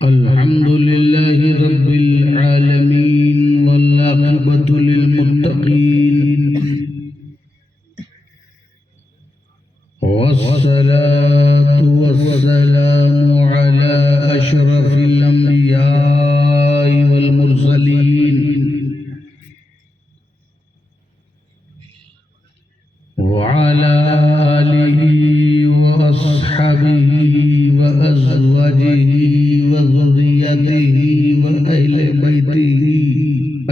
الحمد لله رب العالمين والعاقبة للمتقين والصلاة والسلام على أشرف الأنبياء والمرسلين وعلى آله وأصحابه وأزواجه وذريته وأهل بيته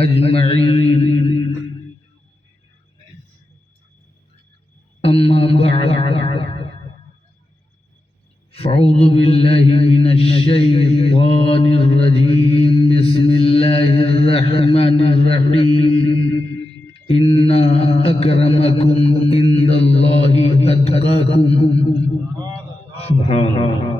أجمعين. أما بعد فأعوذ بالله من الشيطان الرجيم. بسم الله الرحمن الرحيم. إن أكرمكم عند الله أتقاكم. سبحان الله.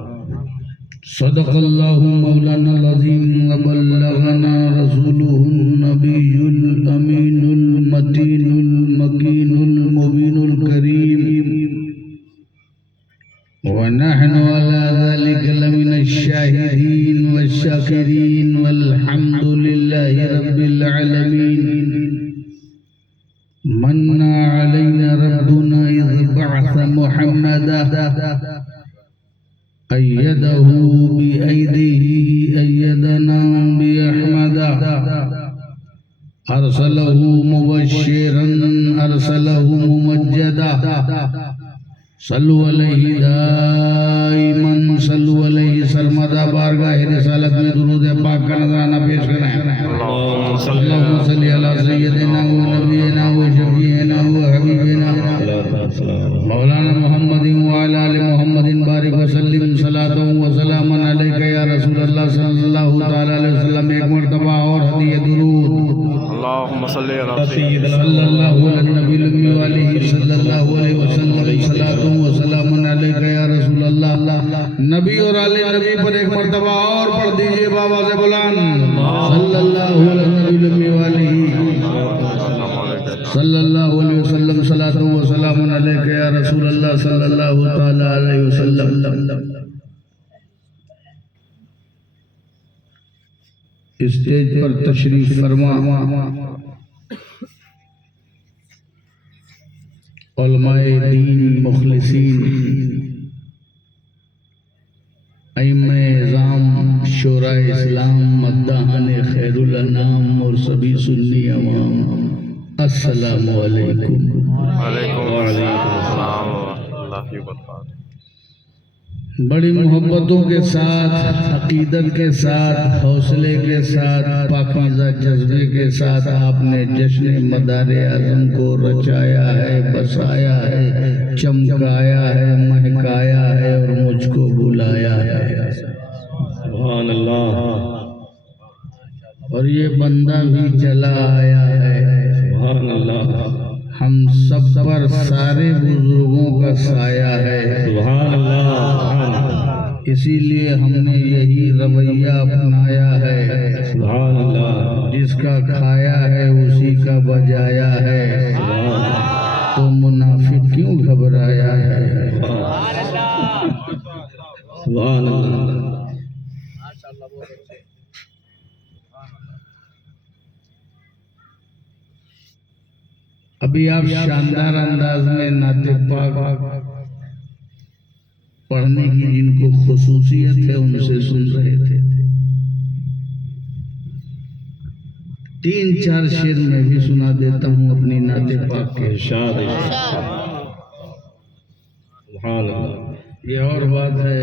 صدق الله مولانا العظيم وبلغنا رسوله النبي الأمين المتين المكين المبين الكريم، ونحن على ذلك لمن الشاهدين والشاكرين والحمد لله رب العالمين. من علينا ربنا إذ بعث محمدا أيده بأيديه أيدنا بأحمدا أرسله مبشرا أرسله ممجدا. صلوا علیہ دائما صلوا علیہ سرمدا. بارگاہ رسالت میں درود پاک کا نذرانہ پیش کریں. اللہم صلی علی سیدنا و نبینا و شفیعنا و حبیبنا مولانا محمد وعلی آل محمد بارک وسلم صلاۃ و سلاما علیک یا رسول اللہ صلی اللہ تعالی علیہ وسلم. ایک مرتبہ اور ہدیہ درود. اللہم صلی علی سیدنا صلی اللہ علیہ نبی الامی وآلہ صلی اللہ علیہ وسلم. صلاۃ و سلام علیک یا رسول اللہ. نبی اور آل نبی پر ایک مرتبہ اور پڑھ دیجئے بابا سے بلند. صلی اللہ علیہ نبی الامی وآلہ صلی اللہ علیہ وسلم. صلاۃ و سلام علیک یا رسول اللہ صلی اللہ تعالی علیہ وسلم. اسٹیج پر تشریف فرما علماء دین مخلصین، ائمہ اعظام، شورا اسلام، مداحان خیر الانام اور سبھی سنی عوام، السلام علیکم. وعلیکم السلام ورحمۃ اللہ وبرکاتہ. بڑی محبتوں کے ساتھ، عقیدت کے ساتھ، حوصلے کے ساتھ، پاکیزہ جذبے کے ساتھ آپ نے جشن مدار اعظم کو رچایا ہے، بسایا ہے، چمکایا ہے، مہکایا ہے اور مجھ کو بلایا ہے. سبحان اللہ. اور یہ بندہ بھی چلا آیا ہے. سبحان اللہ. ہم سب پر سارے بزرگوں کا سایہ ہے. سبحان اللہ. اسی لیے ہم نے یہی رویہ اپنایا ہے. سبحان اللہ. جس کا کھایا ہے اسی کا بجایا ہے. تو منافق کیوں گھبرایا ہے؟ سبحان اللہ. ابھی آپ شاندار انداز میں نعت پاک پڑھنے کی جن کو خصوصیت ہے ان سے سن رہے تھے. 3-4 شعر میں بھی سنا دیتا ہوں اپنی نعت پاک کے. ارشاد. سبحان اللہ. یہ اور بات ہے،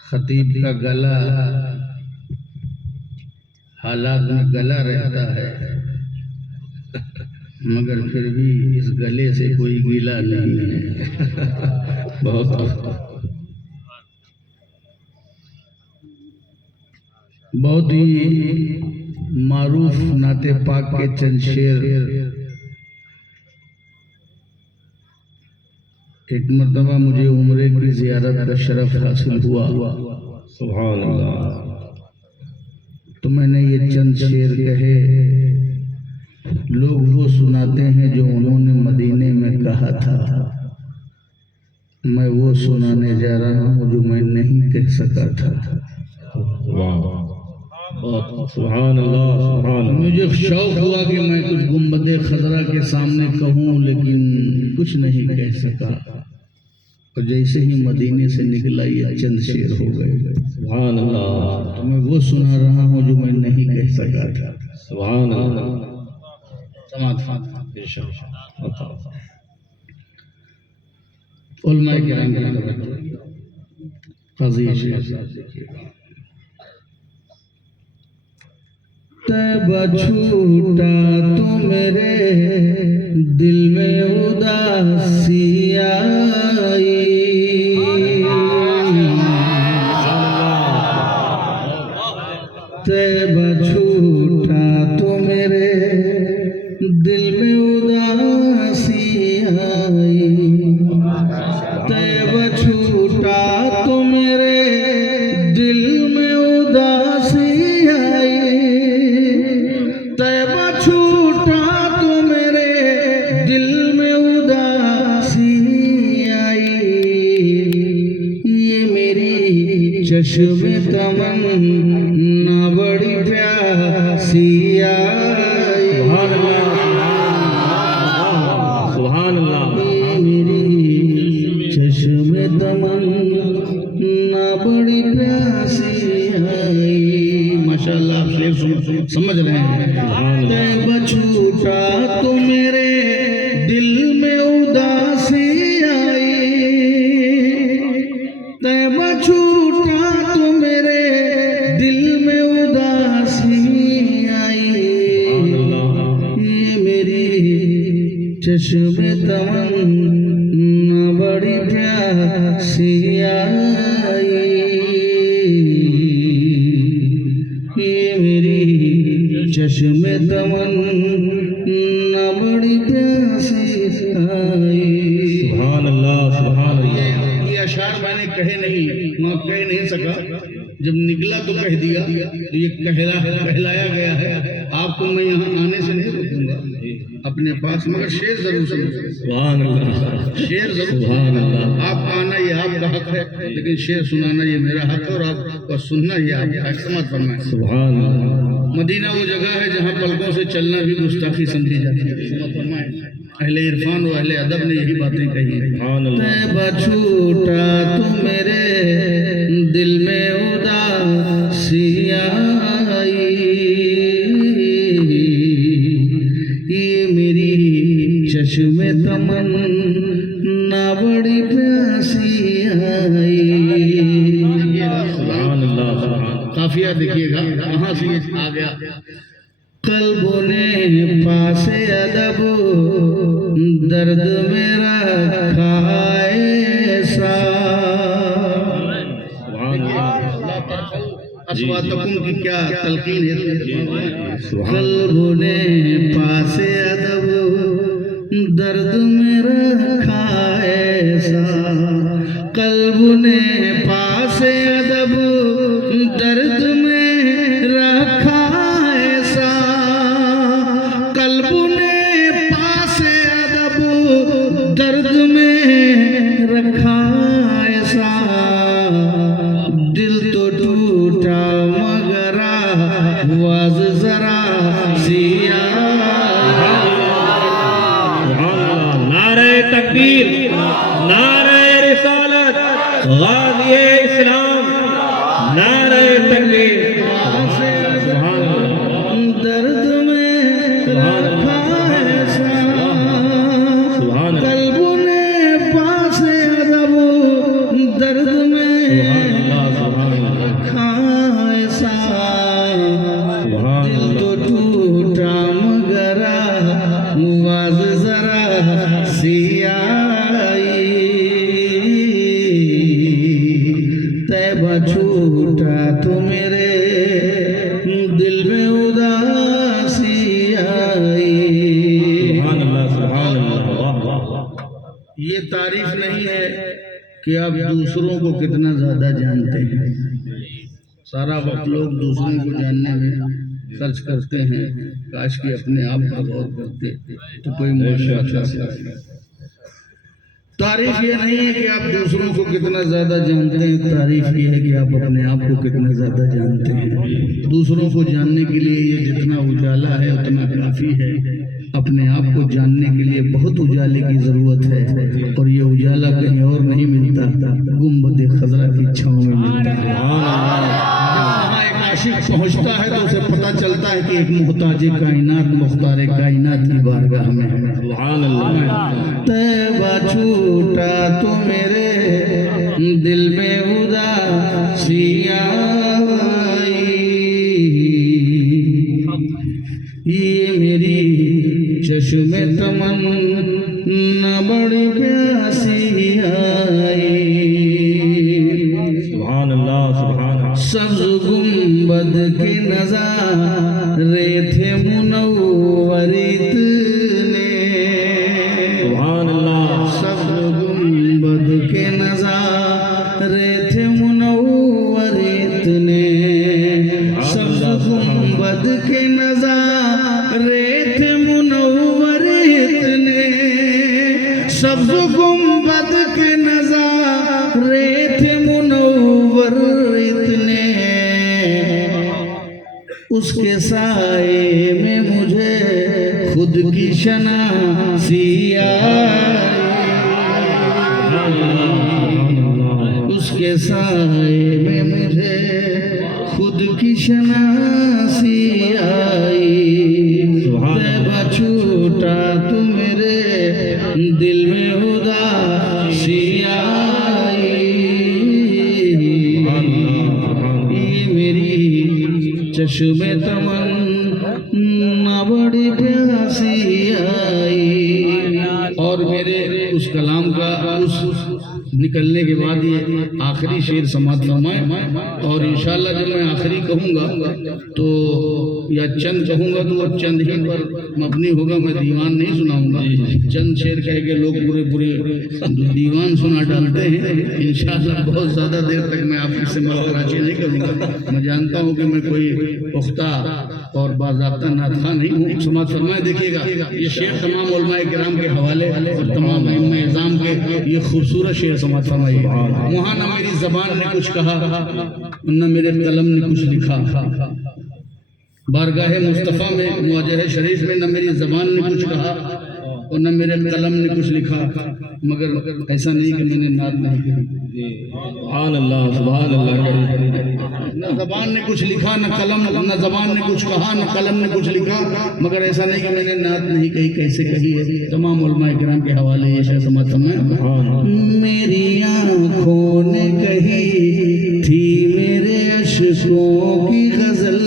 خطیب کا گلا حالات میں گلا رہتا ہے، مگر پھر بھی اس گلے سے کوئی گیلا نہیں ہے. بہت ہی معروف نعت پاک کے چند شعر. ایک مرتبہ مجھے عمرے کی زیارت کا شرف حاصل ہوا. سبحان اللہ. تو میں نے یہ چند شعر کہے. لوگ وہ سناتے ہیں جو انہوں نے مدینے میں کہا تھا. میں وہ سنانے جا رہا ہوں جو میں نہیں کہہ سکا تھا. سبحان اللہ سبحان اللہ. مجھے شوق ہوا کہ میں کچھ گنبد خضرا کے سامنے کہوں لیکن کچھ نہیں کہہ سکا. اور جیسے ہی مدینے سے نکلا یہ چند شعر ہو گئے. سبحان اللہ. تو میں وہ سنا رہا ہوں جو میں نہیں کہہ سکا تھا. سبحان اللہ. علماء کرام قاضی شیخ طیبہ چھوٹا تو میرے دل میں اداسی آئی. طیبہ چھوٹا تو میرے دل میں اداسی آئی. طیبہ چھوٹا تو میرے دل میں اداسی آئی. طیبہ چھوٹا تو میرے دل میں اداسی آئی. یہ میری چشم تمنا بڑی پیاسی آئی. سبحان اللہ. میری چشم تمنا بڑی پیاسی آئی. ماشاءاللہ آپ شعر سمجھ رہے ہیں. طیبہ چھوٹا تو میرے دل میں اداسی آئی. طیبہ چھوٹا تو میرے دل میں اداسی آئی. یہ میری چشم تمنا بڑی پیاسی آئی. یہ میری چشم تمنا بڑی پیاسی آئی. سبحان اللہ سبحان اللہ. یہ اشعار میں نے کہے نہیں، وہاں کہہ نہیں سکا. جب نکلا تو کہہ دیا. تو یہ کہلایا گیا ہے. آپ کو میں یہاں آنے سے نہیں روکوں گا اپنے پاس، مگر شعر ضرور سنو. سبحان اللہ. شعر ضرور سبحان اللہ. آپ کا آنا یہ آپ کا حق ہے، لیکن شعر سنانا یہ میرا حق ہے اور آپ کو سننا یہ آپ کا حق. سمجھ فرمائیں. سبحان اللہ. مدینہ وہ جگہ ہے جہاں پلکوں سے چلنا بھی گستاخی سمجھی جاتی ہے. سمجھ فرمائیں. اہل عرفان و اہل ادب نے یہی باتیں کہی ہیں. سبحان اللہ. طیبہ چھوٹا تو میرے دل میں اداسی آئی. یہ میری چشم تمنا بڑی پیاسی آئی. سبحان اللہ. سبحان. قافیہ دیکھیے گا کہاں سے یہ آ گیا. قلبوں نے پاس ادب درد میرا ایسا. سبحان اللہ. اسواتکم کی کیا تلقین ہے. سبحان. قلبوں نے پاس ادب درد میرا ایسا. قلب نے پاس ادب درد میں رکھا ایسا. قلب نے پاس ادب درد میں رکھا ایسا. دل تو ٹوٹا مگر آواز ذرا سیا. نعرہ تکبیر، نعرہ رسالت، غازی اسلام، نعرہ تکبیر. سبحان اللہ. درد میں رکھا ایسا. سبحان اللہ. قلب نے پاس ادب درد میں رکھا ایسا. دل تو ٹوٹا مگر آواز ذرا سی آئی. طیبہ چھوٹا تو میرے دل میں اداسی آئی. سبحان اللہ. سبحان اللہ. واہ واہ واہ. یہ تعریف نہیں ہے کہ آپ دوسروں کو کتنا زیادہ جانتے ہیں. سارا وقت لوگ دوسروں کو جاننے میں خرچ کرتے ہیں. کاش کہ اپنے آپ پر غور کرتے تو کوئی معلوم اچھا. تعریف یہ نہیں ہے کہ آپ دوسروں کو کتنا زیادہ جانتے ہیں، تعریف یہ ہے کہ آپ اپنے آپ کو کتنا زیادہ جانتے ہیں۔ دوسروں کو جاننے کے لیے یہ جتنا اجالا ہے اتنا کافی ہے، اپنے آپ کو جاننے کے لیے بہت اجالے کی ضرورت ہے، اور یہ اجالا کہیں اور نہیں ملتا، گنبد خضرا کی چھاؤں میں ملتا ہے۔ جہاں ایک عاشق پہنچتا ہے تو اسے پتہ چلتا ہے کہ ایک محتاج کائنات مختار کائنات کی بارگاہ میں ہے۔ سبحان اللہ۔ طیبہ چھوٹا تو میرے دل میں اداسی آئی، یہ میری چشم تمنا بڑی پیاسی آئی، سبحان اللہ سبحان اللہ۔ سبز گنبد کے نظارے تھے منور اتنے، سبحان اللہ۔ سبز گنبد کے نظارے تھے منور اتنے، سبز گنبد کے نظارے تھے منور اتنے، سبز گنبد کے نظارے تھے منور اتنے، اس کے سائے میں مجھے خود کی شناسی آئی، اس کے سائے میں مجھے خود کی شناسی آئی، طیبہ چھوٹا تو میرے دل میں اداسی آئی، یہ میری چشم تمنا بڑی پیاسی آئی۔ اور میرے اس کلام کا اس نکلنے کے بعد یہ آخری شعر سماعت فرمائیں، اور انشاءاللہ جب میں آخری کہوں گا تو یا چند کہوں گا تو وہ چند ہی پر مبنی ہوگا، میں دیوان نہیں سناؤں گا، چند شعر کہہ کے لوگ پورے پورے دیوان سنا ڈالتے ہیں۔ انشاءاللہ بہت زیادہ دیر تک میں آپ سے مراچی نہیں کروں گا، میں جانتا ہوں کہ میں کوئی پختہ اور باضابطہ نعت خواں نہیں ہوں۔ سماعت فرمائیں، دیکھیے گا یہ شعر تمام علماء کرام کے حوالے اور تمام ائمہ اعظام کے، یہ خوبصورت شعر سماعت فرمائیے۔ وہاں نہ میری زبان نے کچھ کہا نہ میرے قلم نے کچھ لکھا، بارگاہ مصطفیٰ میں مواجہ شریف میں نہ میری زبان نے کچھ کہا اور نہ میرے قلم نے کچھ لکھا، مگر ایسا نہیں کہ میں نے نعت نہیں کہی۔ سبحان اللہ سبحان اللہ۔ نہ زبان نے کچھ لکھا نہ قلم، نہ زبان نے کچھ کہا نہ قلم نے کچھ لکھا، مگر ایسا نہیں کہ میں نے نعت نہیں کہی، کیسے کہی ہے؟ تمام علماء کرام کے حوالے یہ شعر سماعت فرمائیں۔ میری آنکھوں نے کہی تھی میرے اشکوں کی غزل،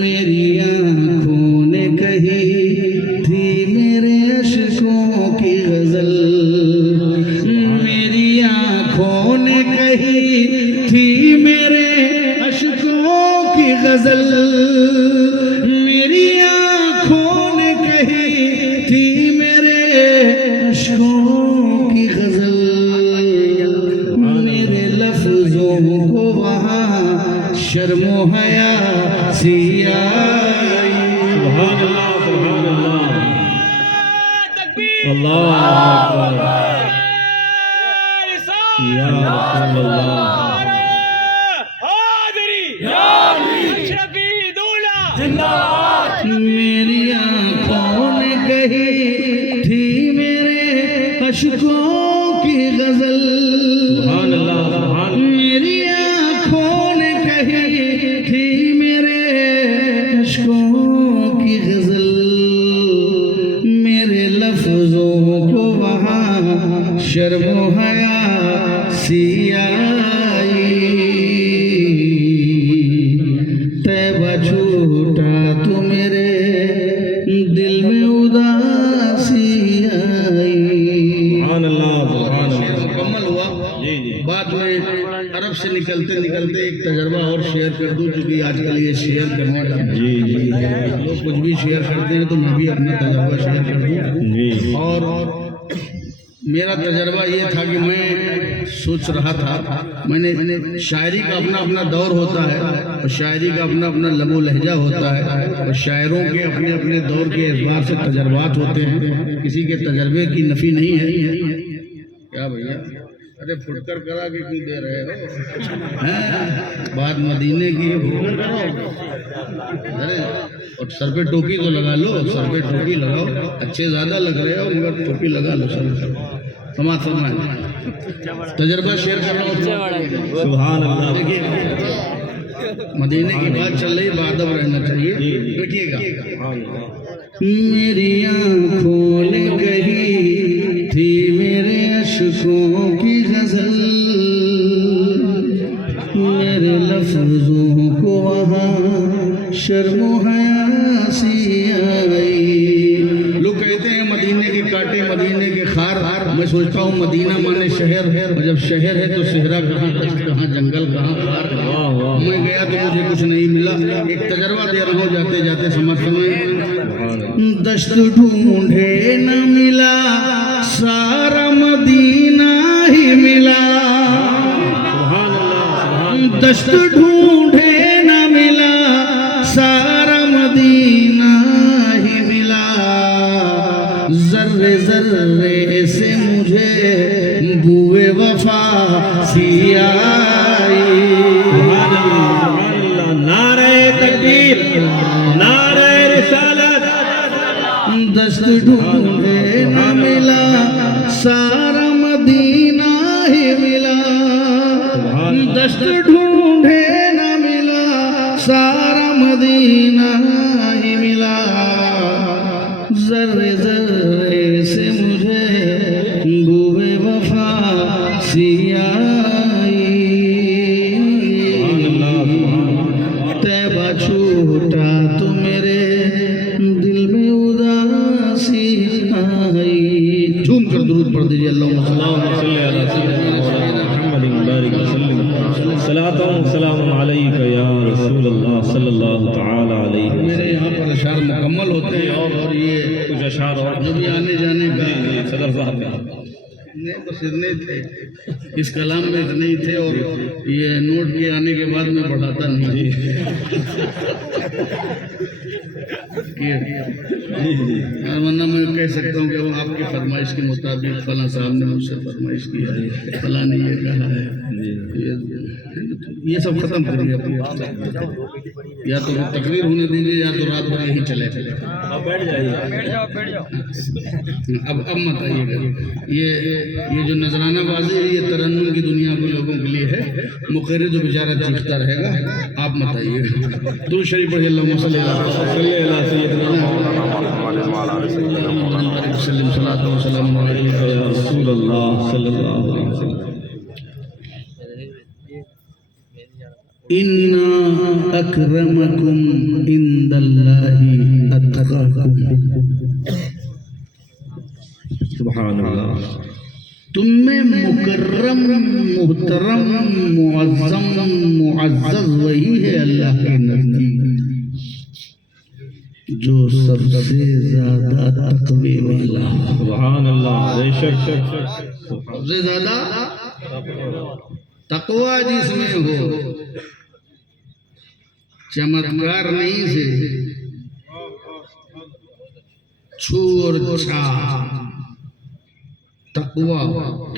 میری آنکھوں نے کہی تھی میرے اشکوں کی غزل، میری آنکھوں نے کہی تھی میرے اشکوں کی غزل، میری آنکھوں نے کہی تھی میرے اشکوں کی غزل، میرے لفظوں کو وہاں شرم و حیا سی آئی۔ سبحان اللہ سبحان اللہ۔ اللہ اکبر۔ یا رسول اللہ۔ میری آنکھوں نے کہی تھی میرے اشکوں کی غزل، سبحان اللہ سبحان اللہ۔ میری آنکھوں نے کہی تھی میرے اشکوں کی غزل، میرے لفظوں کو وہاں شرم و حیا سی آئی، طیبہ چھوٹا تو میرے دل میں اداسی آئی۔ سبحان اللہ سبحان شعر اللہ۔ مکمل ہوا، جی جی۔ بعد میں عرب سے نکلتے نکلتے ایک تجربہ اور شیئر کر دوں، چونکہ آج کل یہ شیئر کرنے کا جی جی لوگ کچھ بھی شیئر کرتے ہیں تو میں بھی اپنا تجربہ شیئر کر دوں۔ جی۔ اور میرا تجربہ یہ تھا کہ میں سوچ رہا تھا میں نے شاعری کا اپنا اپنا دور ہوتا ہے اور شاعری کا اپنا اپنا لب و لہجہ ہوتا ہے اور شاعروں کے اپنے اپنے دور کے اعتبار سے تجربات ہوتے ہیں، کسی کے تجربے کی نفی نہیں ہے۔ کیا بھیا ارے پھٹ کر کرا کے کیوں دے رہے ہو؟ بات مدینے کی ارے اور سر پہ ٹوپی تو لگا لو، سر پہ ٹوپی لگاؤ، اچھے زیادہ لگ رہے ہو مگر ٹوپی لگا لو سر پہ۔ سماعت فرمائیں، تجربہ شیئر کر رہا ہوں۔ سبحان اللہ۔ دیکھیے مدینے کی بات چل رہی، بادب رہنا چاہیے، بیٹھیے گا۔ میری آنکھوں نے کہی تھی میرے اشکوں کی غزل، میرے لفظوں کو وہاں شرم و حیا سی آئی۔ لوگ کہتے ہیں مدینے کے کاٹے مدینے کے خار، میں سوچتا ہوں مدینہ مانے شہر ہے، اور جب شہر ہے تو صحرا کہاں، دشت کہاں، جنگل کہاں، خار کہاں۔ میں گیا تو مجھے کچھ نہیں ملا، ایک تجربہ دے رہا ہوں جاتے جاتے، سمجھ سمجھ۔ دشت ڈھونڈے نہ ملا سارا مدینہ ہی ملا، دشت ڈھونڈے نہ ملا سارا مدینہ ہی ملا، ذرے ذرے سے مجھے بوئے وفا سی آئی۔ نعرہ تکبیر، نعرہ رسالت۔ دست ڈھونڈے نہ ملا سارا مدینہ ہی ملا، دست ڈھونڈے نہ ملا سارا مدینہ ہی ملا، ذرے ذرے سے مجھے بوئے وفا سی آئی۔ طیبہ چھوٹا تو میرے دل میں اداسی آئی۔ جھوم کر درود پڑھ دیجیے، اللہم صلی علی سیدنا محمد بارک وسلم، صلاۃ و سلام علیک یا رسول اللہ صلی اللہ تعالی علیہ وسلم۔ میرے یہاں پر اشعار مکمل ہوتے ہیں اور یہ کچھ اشعار اور جو بھی آنے جانے کا صدر صاحب کا نہیں، بس اتنے تھے اس کلام میں، اتنے ہی تھے، اور یہ نوٹ کے آنے کے بعد میں پڑھاتا نہیں۔ ورنہ میں کہہ سکتا ہوں کہ وہ آپ کی فرمائش کے مطابق فلاں صاحب نے مجھ سے فرمائش کی ہے، فلاں نے یہ کہا ہے، یہ سب ختم کریے، یا تو تقریر ہونے دیجیے یا تو رات بھر یہی چلے چلے۔ آپ بیٹھ جائیے۔ اب مت آئیے گا، یہ جو نذرانہ بازی ہے یہ ترنم کی دنیا کے لوگوں کے لیے ہے، مقرر جو بیچارہ چیختا رہے گا، آپ مت آئیے گا۔ درود شریف پڑھیے، اللہم صلی علی سیدنا محمد صلاۃ و سلام علیک یا رسول اللہ صلی اللہ علیہ وسلم۔ اِنَّا أَكْرَمَكُمْ عِنْدَ اللَّهِ أَتْقَاكُمْ۔ سبحان اللہ۔ تم میں مکرم، محترم، معظم، معزز وہی ہے اللہ کے نزدیک جو سب سے زیادہ تقوی والا۔ سبحان اللہ، بے شک سب سے زیادہ تقوی جس میں ہو، چمتکار نہیں سے چھو اور چھا، تقوی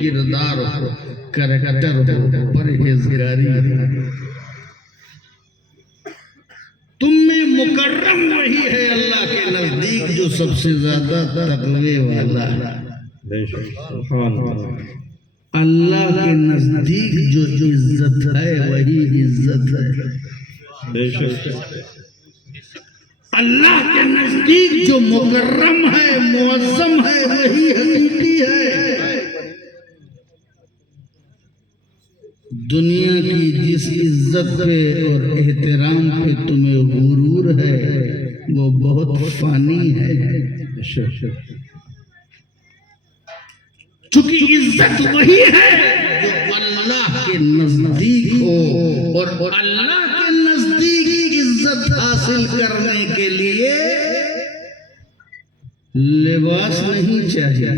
کردار ہو، کریکٹر ہو، پرہیزگاری۔ تم میں مکرم وہی ہے اللہ کے نزدیک جو سب سے زیادہ تقوی والا ہے۔ بے شک سبحان اللہ۔ اللہ کے نزدیک جو عزت ہے وہی عزت ہے۔ بے شک اللہ کے نزدیک جو مکرم ہے، معظم ہے، وہی حقیقی ہے۔ دنیا کی جس عزت پہ اور احترام پہ تمہیں غرور ہے وہ بہت فانی ہے۔ چونکہ عزت وہی ہے جو اللہ کے نزدیک ہو، اور اللہ کے نزدیک عزت حاصل کرنے کے لیے لباس نہیں چاہیے،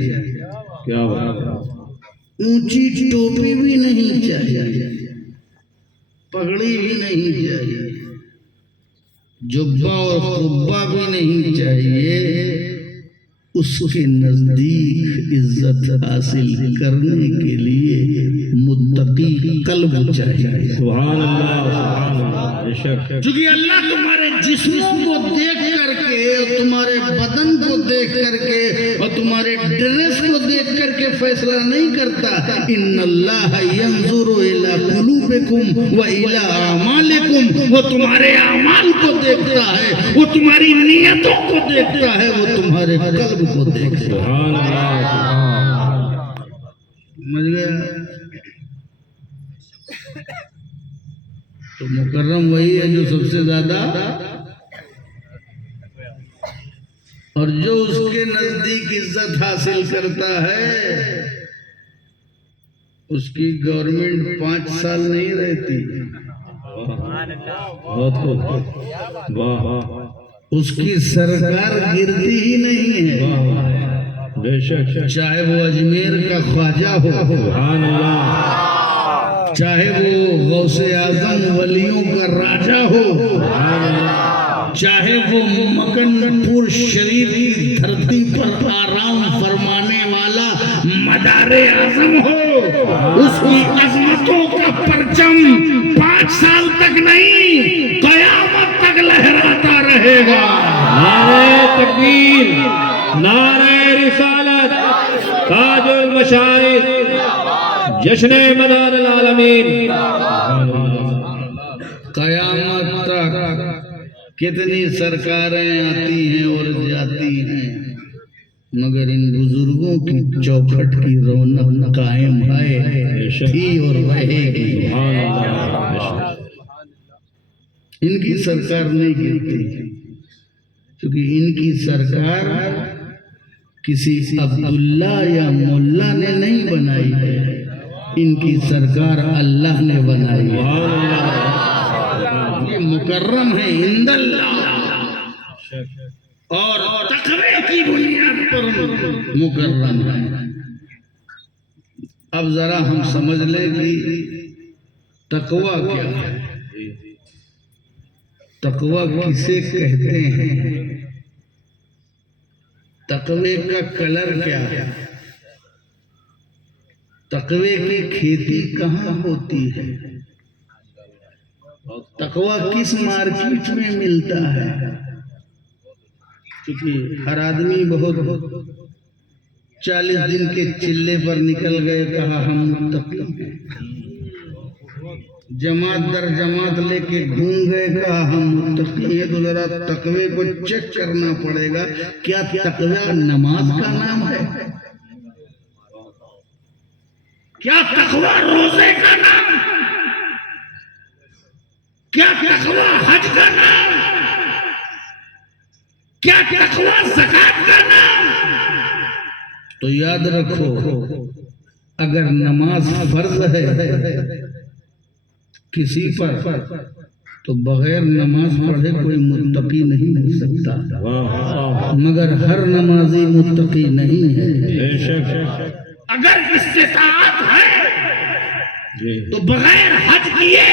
کیا بات ہے، اونچی ٹوپی بھی نہیں چاہیے، پگڑی بھی نہیں چاہیے، جبہ اور قبہ بھی نہیں چاہیے، اس کے نزدیک عزت حاصل کرنے کے لیے متقی قلب چاہیے۔ سبحان اللہ سبحان اللہ، بے شک۔ چونکہ اللہ تمہارے جسموں کو دیکھ کر کے اور تمہارے بدن کو دیکھ کر کے اور تمہارے ڈریس کو دیکھ کر کے فیصلہ نہیں کرتا۔ ان اللہ ینظر الی قلوبکم و الی اعمالکم، وہ تمہارے اعمال کو دیکھتا ہے، وہ تمہاری نیتوں کو دیکھتا ہے، وہ تمہارے قلب کو دیکھتا ہے۔ سبحان اللہ سبحان سمجھ گیا؟ تو مکرم وہی ہے جو سب سے زیادہ، اور جو اس کے نزدیک عزت حاصل کرتا ہے اس کی گورنمنٹ 5 سال نہیں رہتی، بہت خوب، واہ اس کی سرکار گرتی ہی نہیں ہے، واہ، بے شک، چاہے وہ اجمیر کا خواجہ ہو، سبحان اللہ، چاہے وہ غوث اعظم ولیوں کا راجہ ہو، سبحان اللہ، چاہے وہ مکن پور شریف کی دھرتی پر آرام فرمانے والا مدار اعظم ہو، اس کی عظمتوں کا پرچم 5 سال تک نہیں، قیامت تک لہراتا رہے گا۔ نعرہ تکبیر، نعرہ رسالت، تاج المشارق، جشن مدار العالمین، قیامت تک کتنی سرکاریں آتی ہیں اور جاتی ہیں، مگر ان بزرگوں کی چوکھٹ کی رونق قائم ہے، تھی اور رہے گی۔ سبحان اللہ، ان کی سرکار نہیں گرتی، کیونکہ ان کی سرکار کسی عبداللہ یا مولا نے نہیں بنائی ہے، ان کی سرکار اللہ نے بنائی ہے۔ سبحان اللہ، یہ مکرم ہے عند اللہ، اور تقوی کی بنیاد پر مکرم ہے۔ اب ذرا ہم سمجھ لیں کہ تقوی کیا ہے، تقوی کسے کہتے ہیں، تقوی کا کلر کیا ہے، تقوی کی کھیتی کہاں ہوتی ہے، تقوی کس مارکیٹ میں ملتا ہے؟ کیونکہ ہر آدمی بہت 40 دن کے چلے پر نکل گئے، کہا ہم متقی ہیں، جماعت در جماعت لے کے گھوم گئے، کہا ہم متقی ہیں۔ تو ذرا تقوی کو چیک کرنا پڑے گا، کیا تقوی نماز کا نام ہے؟ کیا تقوی روزے کا نام؟ کیا تقوی حج کا نام؟ کیا تقوی زکات کا نام؟ تو یاد رکھو، اگر نماز فرض ہے کسی پر تو بغیر نماز پڑھے کوئی متقی نہیں ہو سکتا، مگر ہر نمازی متقی نہیں ہے۔ بے شک، اگر استطاعت ہے تو بغیر حج کیے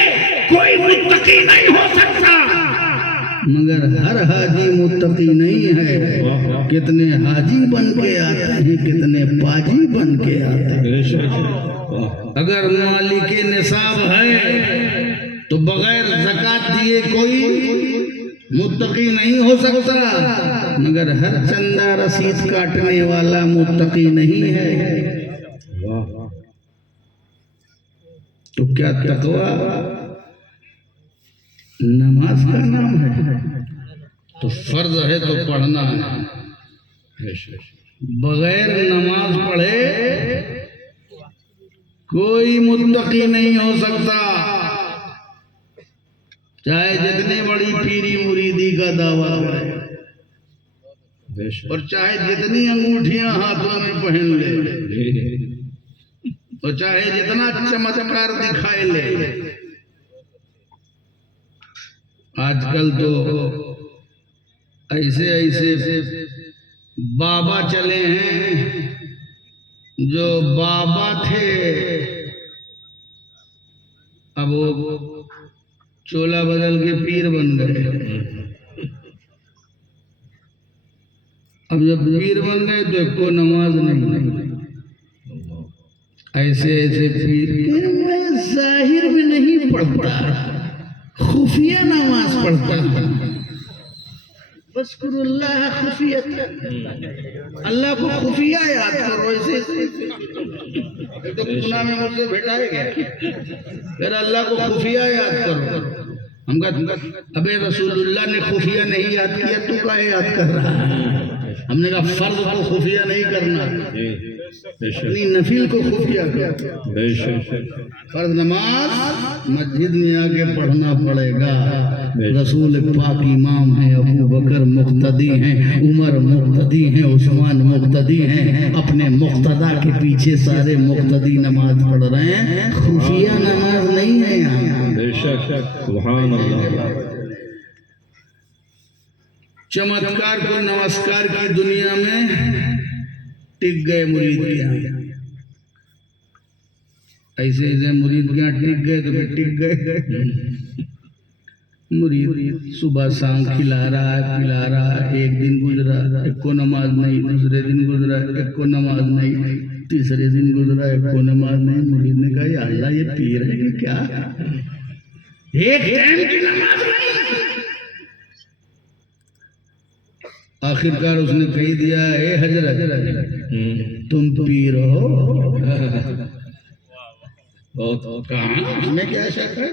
کوئی متقی نہیں ہو سکتا، مگر ہر حاجی متقی نہیں ہے۔ کتنے حاجی بن کے آتے ہیں، کتنے پاجی بن کے آتے ہیں۔ بے شک، اگر مالک نصاب ہے تو بغیر زکات دیے کوئی متقی نہیں ہو سکتا، مگر ہر چندہ رسید کاٹنے والا متقی نہیں ہے۔ تو کیا تقوی نماز کا نام ہے؟ تو فرض ہے تو پڑھنا ہے، بغیر نماز پڑھے کوئی متقی نہیں ہو سکتا، چاہے جتنی بڑی پیری مریدی کا دعویٰ کرے اور چاہے جتنی انگوٹھیاں ہاتھوں میں پہن لے اور چاہے جتنا چمتکار دکھائے لے۔ آج کل تو ایسے بابا چلے ہیں جو بابا تھے اب وہ چولا بدل کے پیر بن گئے. اب جب پیر بن گئے تو ایک کو نماز نہیں. ایسے ایسے پیر میں ظاہر میں نہیں پڑھتا, خفیہ نماز پڑھتا ہوں. بذکر اللہ خفیہ, اللہ کو خفیہ یاد کرو. ایسے تو گناہ میں مجھ سے بھیٹائے گیا, پھر اللہ کو خفیہ یاد کرو. ہم کہا ابے رسول اللہ نے خفیہ نہیں یاد کیا, تو کہے یاد کر رہا ہے. ہم نے کہا فرض کو خفیہ نہیں کرنا, اپنی نفل کو خفیہ کرنا. فرض نماز مسجد میں آ کے پڑھنا پڑے گا. رسول پاک امام ہیں, ابو بکر مقتدی ہیں, عمر مقتدی ہیں, عثمان مقتدی ہیں. اپنے مقتدا کے پیچھے سارے مقتدی نماز پڑھ رہے ہیں, خفیہ نماز نہیں ہے یہاں. سبحان اللہ. چمتکار کو نمسکار کی دنیا میں ٹک گئے مرید کے یہاں. ایسے ایسے مرید کے یہاں ٹک گئے تو پھر ٹک گئے. مرید صبح شام کھلا رہا ہے, پلا رہا ہے. ایک دن گزرا, ایک کو نماز نہیں. دوسرے دن گزرا, ایک کو نماز نہیں. تیسرے دن گزرا, ایک کو نماز نہیں. مرید نے کہا یا اللہ یہ پیر ہے کہ کیا, ایک ٹائم کی نماز نہیں. آخر کار اس نے کہہ دیا, اے حضرت تم پیر ہو. کہاں میں کیا شک ہے,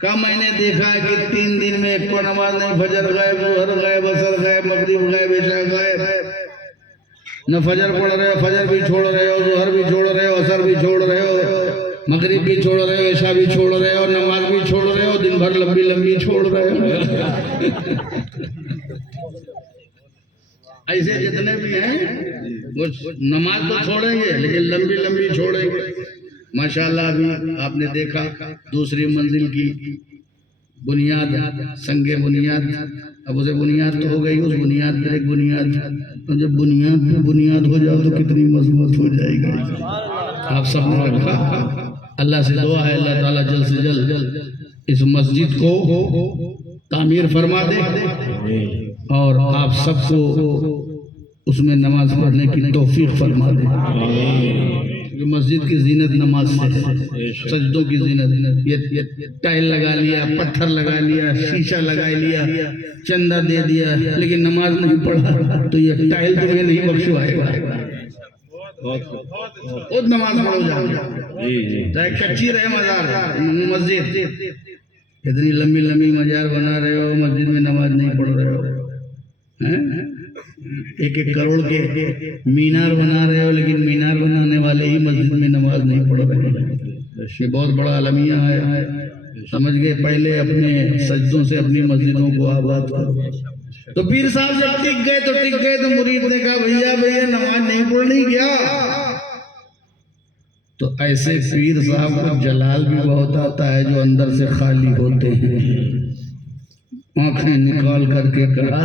کہا میں نے دیکھا ہے کہ 3 دن میں ایک کو نماز نہیں. فجر غائب, ظہر غائب, عصر غائب, مغرب غائب, عشاء غائب. نہ فجر پڑھ رہے ہو, فجر بھی چھوڑ رہے ہو, ظہر بھی چھوڑ رہے ہو, عصر بھی چھوڑ رہے ہو, مغرب بھی چھوڑ رہے ہو, عشاء بھی چھوڑ رہے ہو, نماز بھی چھوڑ رہے ہو, دن بھر لمبی لمبی چھوڑ رہے ہو. ایسے جتنے بھی ہیں وہ نماز تو چھوڑیں گے لیکن لمبی لمبی چھوڑیں گے. ماشاءاللہ ابھی آپ نے دیکھا دوسری منزل کی بنیاد, سنگ بنیاد. اب اسے بنیاد تو ہو گئی, اس بنیاد پر ایک بنیاد. تو جب بنیاد پہ بنیاد ہو جاؤ تو کتنی مضبوط ہو جائے گی. آپ سب نے رکھا. اللہ سے دعا ہے اللہ تعالیٰ جلد سے جلد اس مسجد کو تعمیر فرما دے اور آپ سب کو اس میں نماز پڑھنے کی توفیق فرما دے. مسجد کی زینت نماز سے ہے, سجدوں کی زینت. یہ ٹائل لگا لیا, پتھر لگا لیا, شیشہ لگا لیا, چندہ دے دیا, لیکن نماز نہیں پڑھا تو یہ ٹائل تمہیں نہیں بخشوائے گا. خود نماز پڑھو جاؤ, چاہے کچی رہے مزار مسجد. اتنی لمبی لمبی مزار بنا رہے ہو, مسجد میں نماز نہیں پڑھ رہے ہو. 1-1 کروڑ کے مینار بنا رہے ہو, لیکن مینار بنانے والے ہی مسجد میں نماز نہیں پڑھ رہے ہیں. یہ بہت بڑا المیہ ہے. سمجھ گئے, پہلے اپنے سجدوں سے اپنی مسجدوں کو آباد کرو. تو پیر صاحب جب ٹک گئے تو ٹک گئے. تو مرید نے کہا بھیا نماز نہیں پڑھنی کیا. تو ایسے پیر صاحب کو جلال بھی بہت آتا ہے جو اندر سے خالی ہوتے ہیں. آنکھیں نکال کر کے کہا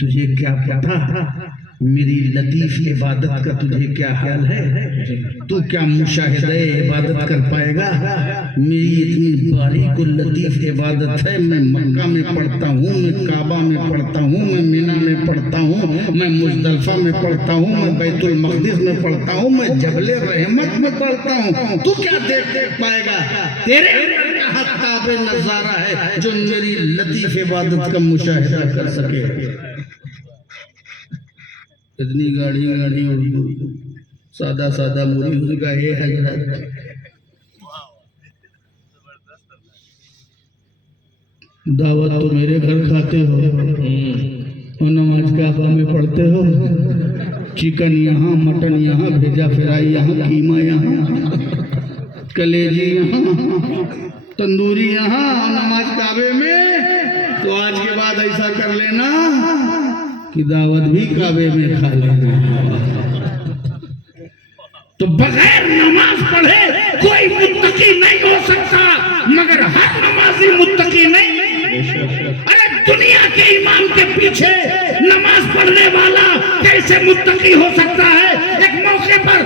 تجھے کیا پتا میری لطیف عبادت کا تجھے کیا حال ہے, تو کیا مشاہدہ عبادت کر پائے گا. میری اتنی باریک و لطیف عبادت ہے. میں مکہ میں پڑھتا ہوں, میں کعبہ میں پڑھتا ہوں, میں مینا میں پڑھتا ہوں, میں مزدلفہ میں پڑھتا ہوں, میں بیت المقدس میں پڑھتا ہوں, میں جبل رحمت میں پڑھتا ہوں. تو کیا دیکھ پائے گا, تیرے تاب نظارہ ہے جو میری لطیف عبادت کا مشاہدہ کر سکے. اتنی گاڑی اردو, سادہ سادہ مرید کا ہے حضرت. دعوت تو میرے گھر کھاتے ہو اور نماز کعبہ میں پڑھتے ہو. چکن یہاں, مٹن یہاں, بھیجا فرائی یہاں, قیمہ یہاں, کلیجی یہاں, تندوری یہاں, نماز کعبے میں. تو آج کے بعد ایسا کر لینا کہ دعوت بھی کعبے میں کھا لینا. تو بغیر نماز پڑھے کوئی متقی نہیں ہو سکتا, مگر ہر نمازی متقی نہیں. ارے دنیا کے امام کے پیچھے نماز پڑھنے والا کیسے متقی ہو سکتا ہے. ایک موقع پر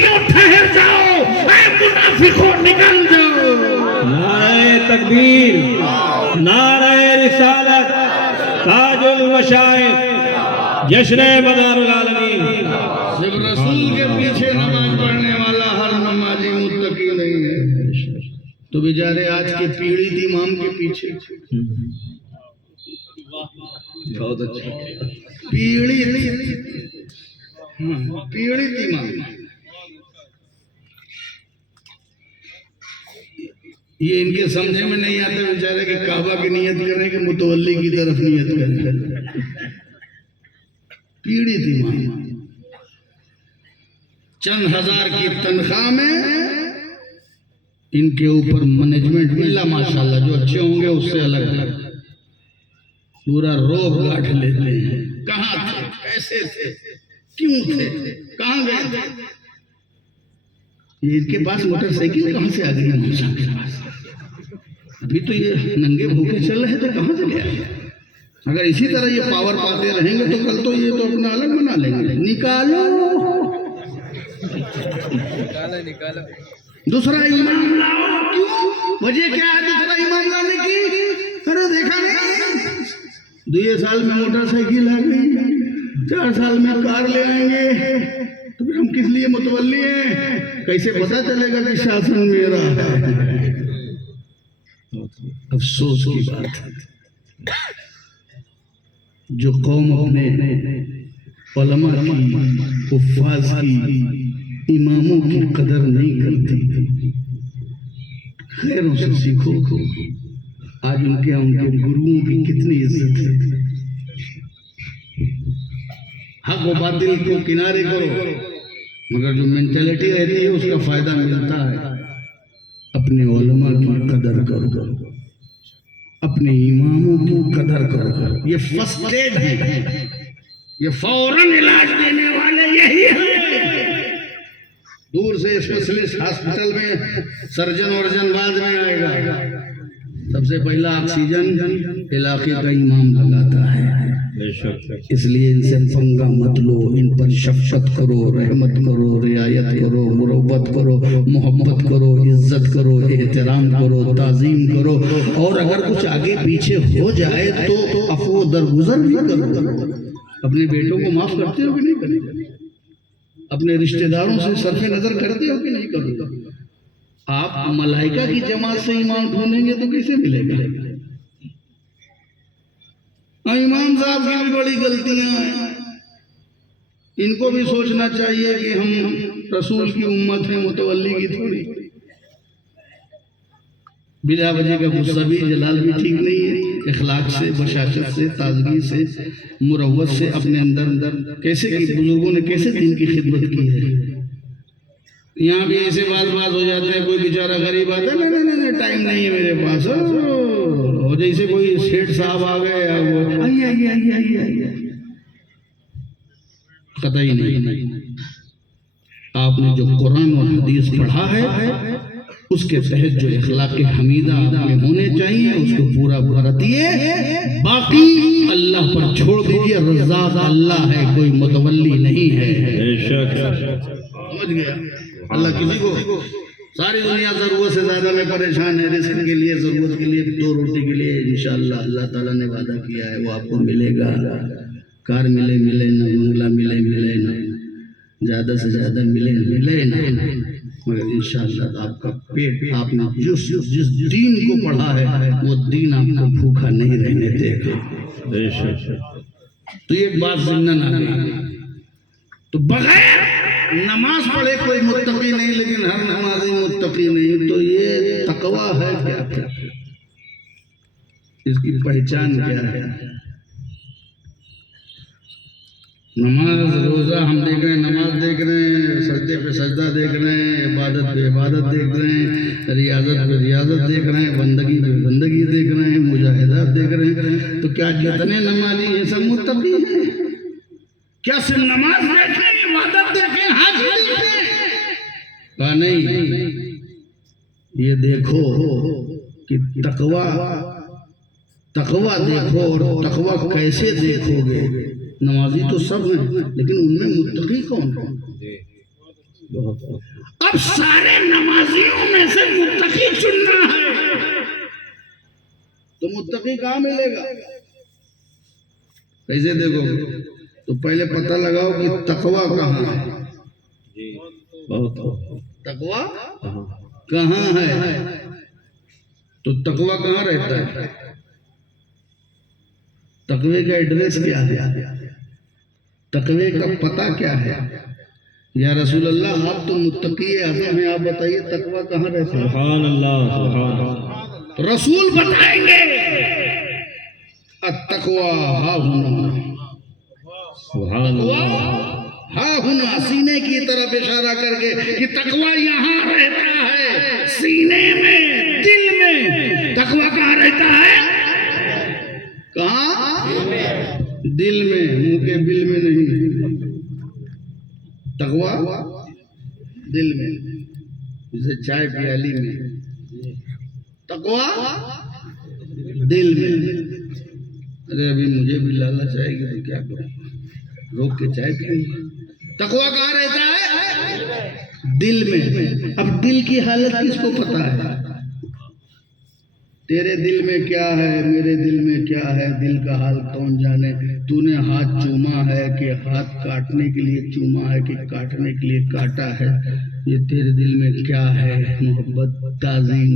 منافقیوں ٹھہر جاؤ، اے منافقوں نکل جاؤ۔ نعرہ تکبیر، نعرہ رسالت، تاج المشائخ، جشن مدار العالمین۔ جب رسول کے پیچھے نماز پڑھنے والا ہر نمازی متقی نہیں ہے تو بیچارے آج کے پیڑت امام کے پیچھے بہت اچھا پیڑت امام، یہ ان کے سمجھے میں نہیں آتا بیچارے کہ کعبہ کی نیت کریں کہ متولی کی طرف نیت کریں۔ پیڑت امام چند ہزار کی تنخواہ میں ان کے اوپر مینجمنٹ ملا ماشاءاللہ، جو اچھے ہوں گے اس سے الگ ہے، پورا روب گاٹھ لیتے ہیں۔ کہاں تھے، کیسے تھے، کیوں تھے، کہاں گئے تھے؟ یہ ان کے پاس موٹر سائیکل کہاں سے آ گئی؟ ابھی تو یہ ننگے بھوکے چل رہے تھے، کہاں سے گیا؟ اگر اسی طرح یہ پاور پاتے رہیں گے تو کل تو یہ تو اپنا الگ بنا لیں گے۔ نکالو دوسرا ایمان لاؤ۔ کیوں؟ وجہ کیا ہے دوسرا ایمان لانے کی؟ ارے دیکھا نہیں 2 سال میں موٹر سائیکل آ گئی، 4 سال میں کار لے آئیں گے، تو پھر ہم کس لیے متولی ہیں؟ کیسے پتہ چلے گا کہ شاسن میرا ہے؟ افسوس کی بات ہے جو قوم اپنے علماء کی، حفاظ کی، اماموں کی قدر نہیں کرتی۔ خیروں سے سیکھو، آج ان کے گروؤں کی کتنی عزت ہے۔ حق و باطل کو کنارے کرو، مگر جو مینٹلٹی رہتی ہے اس کا فائدہ ملتا ہے۔ اپنے علماء کی قدر کرو، اپنے اماموں کی قدر کرو۔ یہ فرسٹ ایڈ ہے، یہ فوراً علاج دینے والے یہی ہیں۔ دور سے اسپیشلسٹ ہاسپٹل میں سرجن ورجن بعد میں آئے گا، سب سے پہلا آکسیجن علاقے کا امام لگاتا ہے۔ اس لیے ان سے پنگا مت لو، ان پر شفقت کرو، رحمت کرو، رعایت کرو، مروت کرو، محبت کرو، عزت کرو، احترام کرو، تعظیم کرو، اور اگر کچھ آگے پیچھے ہو جائے تو عفو درگزر بھی کرو۔ اپنے بیٹوں کو معاف کرتے ہو کہ نہیں کرتے؟ اپنے رشتہ داروں سے صرف نظر کرتے ہو کہ نہیں کرتے؟ آپ ملائکہ کی جماعت سے ایمان ڈھونڈیں گے تو کیسے ملے گا؟ امام صاحب کی بھی بڑی غلطیاں ہیں، ان کو بھی سوچنا چاہیے کہ ہم رسول کی امت ہیں، متولی کی تھوڑی۔ بلا وجہ کا غصہ بھی، جلال بھی ٹھیک نہیں ہے۔ اخلاق سے، بشاشت سے، تازگی سے، مروت سے اپنے اندر کیسے بزرگوں نے کیسے دین کی خدمت کی ہے۔ یہاں بھی ایسے بات ہو جاتے ہیں، کوئی بیچارہ غریب آتا ہے، نہیں ٹائم نہیں ہے میرے پاس، اور جیسے کوئی سیٹھ صاحب آ گئے، آئیے قطعی نہیں۔ آپ نے جو قرآن اور حدیث پڑھا ہے اس کے تحت جو اخلاق حمیدہ آپ میں ہونے چاہیے اس کو پورا برتیے، باقی اللہ پر چھوڑ دیجیے۔ رزاق اللہ ہے، کوئی متولی نہیں ہے۔ سمجھ گیا؟ اللہ کسی کو، ساری دنیا ضرورت سے زیادہ میں پریشان ہے، رزق کے لیے، ضرورت کے لیے، 2 روٹی کے لیے، انشاءاللہ اللہ تعالیٰ نے وعدہ کیا ہے وہ آپ کو ملے گا۔ کار ملے نہ، بنگلہ ملے نہ، زیادہ سے زیادہ ملے نہ، مگر انشاءاللہ آپ کا پیٹ، آپ نے جس دین کو پڑھا ہے وہ دین آپ کو بھوکا نہیں رہنے دے گا۔ تو یہ بات ضمن آ گئی۔ تو بغیر نماز پڑھے کوئی متقی نہیں، لیکن ہر نمازی متقی نہیں، تو یہ تقوی ہے کیا؟ اس کی پہچان کیا ہے؟ نماز، روزہ ہم دیکھ رہے ہیں، نماز دیکھ رہے ہیں، سجدے پہ سجدہ دیکھ رہے ہیں، عبادت پہ عبادت دیکھ رہے ہیں، ریاضت پہ ریاضت دیکھ رہے ہیں، بندگی پہ بندگی دیکھ رہے ہیں، مجاہدات دیکھ رہے ہیں، تو کیا جتنے نمازی یہ سب متقی ہیں؟ کیا صرف نماز دیکھیں، عبادت دیکھیں، حج دیکھیں؟ کہا نہیں، یہ دیکھو کہ تقوی دیکھو، اور تقوی کیسے دیکھو گے؟ نمازی تو سب ہیں لیکن ان میں متقی کون؟ اب سارے نمازیوں میں سے متقی چننا ہے تو متقی کہاں ملے گا؟ کیسے دیکھو تو پہلے پتہ لگاؤ کہ تقوی کہاں ہے. تقوی کہاں ہے؟ تو تقوی کہاں رہتا ہے؟ تقوی کا ایڈریس کیا ہے؟ تقوی کا پتہ کیا ہے؟ یا رسول اللہ آپ تو متقی اعظم ہیں، آپ بتائیے تقوی کہاں رہتا ہے؟ سبحان اللہ سبحان اللہ. رسول بتائیں گے التقوی ہا ہنا، سبحان اللہ. ہا ہنا، سینے کی طرف اشارہ کر کے کہ تقوی یہاں رہتا ہے، سینے میں، دل میں. تقوی کہاں رہتا ہے؟ کہاں؟ دل میں، منہ کے بل میں نہیں. تقوی دل میں، جیسے چائے پیالی میں. تقوی دل میں. ارے ابھی مجھے بھی لالچ آئے گی تو کیا کروں، روک کے چائے پی. تقوی کہاں رہتا ہے؟ دل میں. اب دل کی حالت کس کو پتا ہے؟ تیرے دل میں کیا ہے، میرے دل میں کیا ہے، دل کا حال کون جانے. تو نے ہاتھ چوما ہے کہ ہاتھ کاٹنے کے لیے چوما ہے کہ کاٹنے کے لیے کاٹا ہے، یہ تیرے دل میں کیا ہے؟ محبت، تعظیم.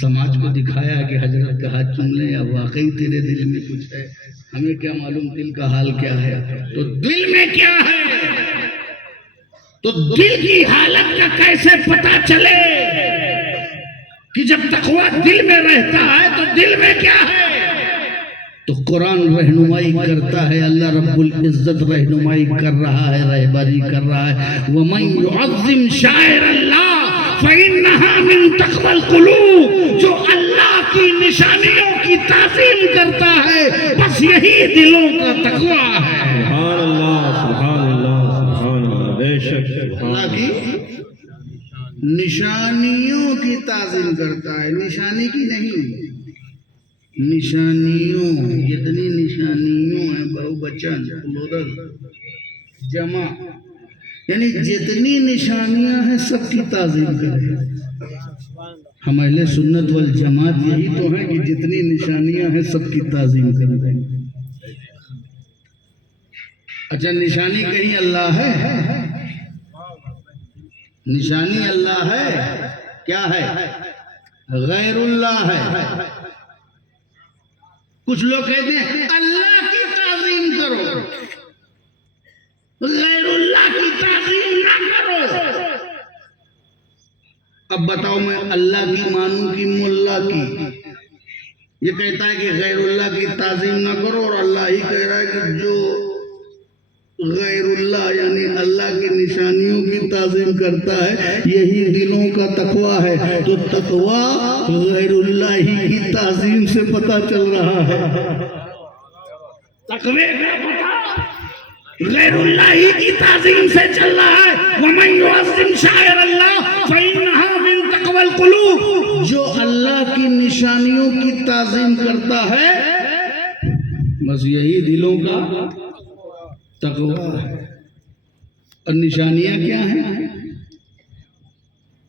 سماج کو دکھایا کہ حضرت کا ہاتھ چوم لیں، یا واقعی تیرے دل میں کچھ ہے؟ ہمیں کیا معلوم دل کا حال کیا ہے؟ تو دل میں کیا ہے؟ تو دل کی حالت کا کیسے پتا چلے کہ جب تقوی دل میں رہتا ہے تو دل میں کیا ہے؟ تو قرآن رہنمائی کرتا ہے، اللہ رب العزت رہنمائی کر رہا ہے، رہبری کر رہا ہے. وَمَن يُعَظِّمْ شَعَائِرَ اللَّهِ فَإِنَّهَا مِن تَقْوَى الْقُلُوبِ. جو اللہ کی نشانیوں کی تعظیم کرتا ہے بس یہی دلوں کا تقوی ہے. سبحان اللہ سبحان اللہ سبحان اللہ. بے شک اللہ کی نشانیوں کی تعظیم کرتا ہے، نشانی کی نہیں. نشانیوں، جتنی نشانیوں ہیں، بہو بچن پلورل جمع، یعنی جتنی نشانیاں ہیں سب کی تعظیم کریں. ہم اہل سنت والجماعت یہی تو ہیں کہ جتنی نشانیاں ہیں سب کی تعظیم کریں. اچھا نشانی کہیں اللہ ہے؟ نشانی اللہ ہے؟ کیا ہے؟ غیر اللہ ہے. کچھ لوگ کہتے ہیں اللہ کی تعظیم کرو، غیر اللہ کی تعظیم نہ کرو. اب بتاؤ میں اللہ کی مانوں کی مولا کی؟ یہ کہتا ہے کہ غیر اللہ کی تعظیم نہ کرو، اور اللہ ہی کہہ رہا ہے کہ جو غیر اللہ یعنی اللہ کی نشانیوں کی تعظیم کرتا ہے یہی دلوں کا تقوی ہے. تو تقوی غیر اللہ ہی کی تعظیم سے پتہ چل رہا ہے. تقوی کا پتہ غیر اللہ ہی کی تعظیم سے چل رہا ہے. وَمَن يُعَظِّمْ شَعَائِرَ اللَّهِ فَإِنَّهَا مِن تَقْوَى الْقُلُوبِ. جو اللہ کی نشانیوں کی تعظیم کرتا ہے بس یہی دلوں کا تقوی ہے. اور نشانیاں کیا ہیں؟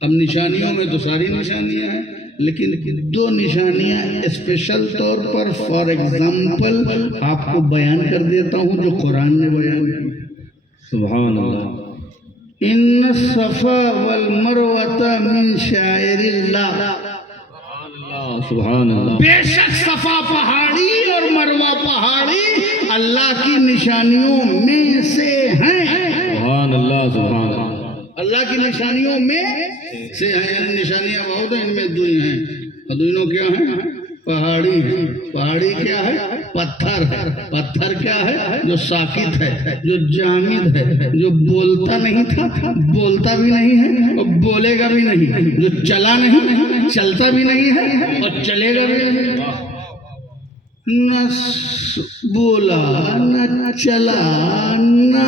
اب نشانیوں میں تو ساری نشانیاں ہیں، لیکن دو نشانیاں اسپیشل طور پر فار ایگزامپل آپ کو بیان کر دیتا ہوں جو قرآن نے بیان کی. سبحان اللہ. ان الصفا والمروۃ من شعائر اللہ. سبحان اللہ. بے شک صفا پہاڑی اور مروہ پہاڑی اللہ کی نشانیوں میں سے ہیں. سبحان اللہ سبحان اللہ. اللہ کی نشانیوں میں سے ہیں، یعنی نشانیاں بہت ہیں، ان میں دو ہی ہیں. اور دونوں کیا ہیں؟ پہاڑی. پہاڑی کیا ہے؟ پتھر. پتھر کیا ہے؟ جو ساکت ہے، جو جامد ہے، جو بولتا نہیں تھا، بولتا بھی نہیں ہے اور بولے گا بھی نہیں، جو چلا نہیں، چلتا بھی نہیں ہے اور چلے گا بھی نہیں. نہ بولا نہ چلا نہ.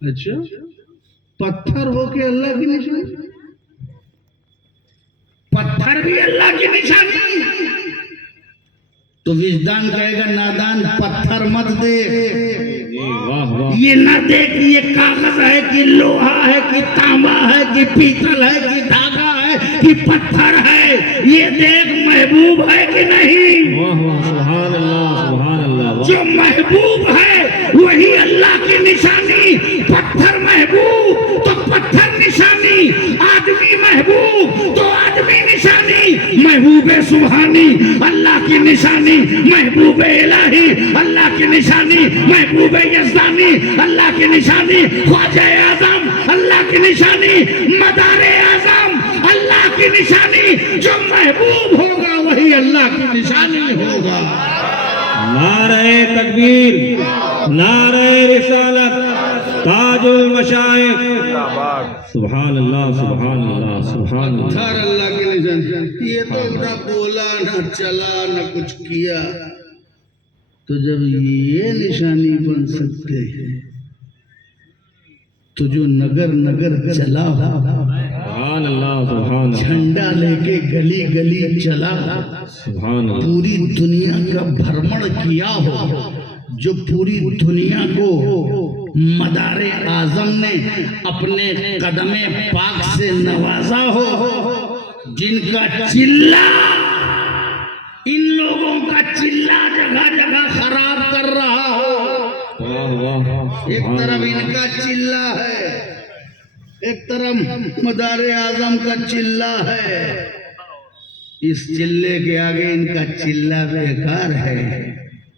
اچھا پتھر ہو کے اللہ کی نشانی؟ پتھر بھی اللہ کی نشانی؟ تو وجدان کہے گا نادان پتھر مت دے. واہ واہ یہ نہ دیکھ یہ کاغذ ہے کہ لوہا ہے کہ تانبا ہے کہ پیتل ہے کہ دھاگا ہے کہ پتھر ہے، یہ دیکھ محبوب ہے کہ نہیں۔ واہ واہ سبحان اللہ سبحان اللہ واہ جو محبوب ہے وہی اللہ کی نشانی، پتھر محبوب تو پتھر نشانی، آدمی محبوب تو آدمی نشانی، محبوب سبحانی اللہ کی نشانی، محبوب الہی اللہ کی نشانی، محبوب یزدانی اللہ کی نشانی، خواجہ اعظم اللہ کی نشانی، مدار اعظم اللہ کی نشانی۔ جو محبوب ہوگا وہی اللہ کی نشانی ہوگا۔ نعرہ تکبیر، نعرہ رسالت، تاج المشائخ، سبحان اللہ سبحان اللہ سبحان اللہ۔ پتھر اللہ کی نشانی، یہ تو نہ بولا نہ چلا نہ کچھ کیا، تو جب یہ نشانی بن سکتے ہیں تو جو نگر نگر چلا سبحان اللہ سبحان اللہ جھنڈا لے کے گلی گلی چلا، سبحان اللہ پوری دنیا کا بھرمڑ کیا ہو، جو پوری دنیا کو مدار اعظم نے اپنے قدم پاک سے نوازا ہو، جن کا چلہ ان لوگوں کا چلہ جگہ جگہ خراب کر رہا ہو۔ واہ واہ ایک طرف ان کا چلہ ہے، ایک طرف مدار اعظم کا چلہ ہے، اس چلے کے آگے ان کا چلہ بیکار ہے،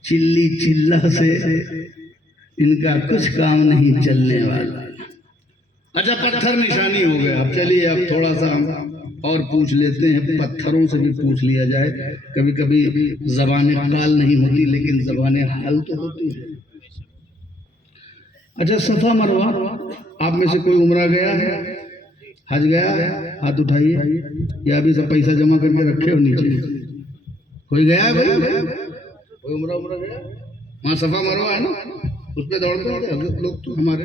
چلی چلہ سے ان کا کچھ کام نہیں چلنے والا۔ اچھا پتھر نشانی ہو گیا، اب چلیے اب تھوڑا سا ہم اور پوچھ لیتے ہیں، پتھروں سے بھی پوچھ لیا جائے، کبھی کبھی زبانیں قال نہیں ہوتی لیکن زبانیں حل تو ہوتی ہیں۔ اچھا صفا مروہ، آپ میں سے کوئی عمرہ گیا ہے، حج گیا ہے؟ ہاتھ اٹھائیے، یا ابھی سب پیسہ جمع کر کے رکھے ہو نیچے؟ کوئی گیا ہے بھائی؟ کوئی عمرہ گیا؟ وہاں صفا مروہ ہے نا، اس پہ دوڑتے ہیں حضرت لوگ تو ہمارے۔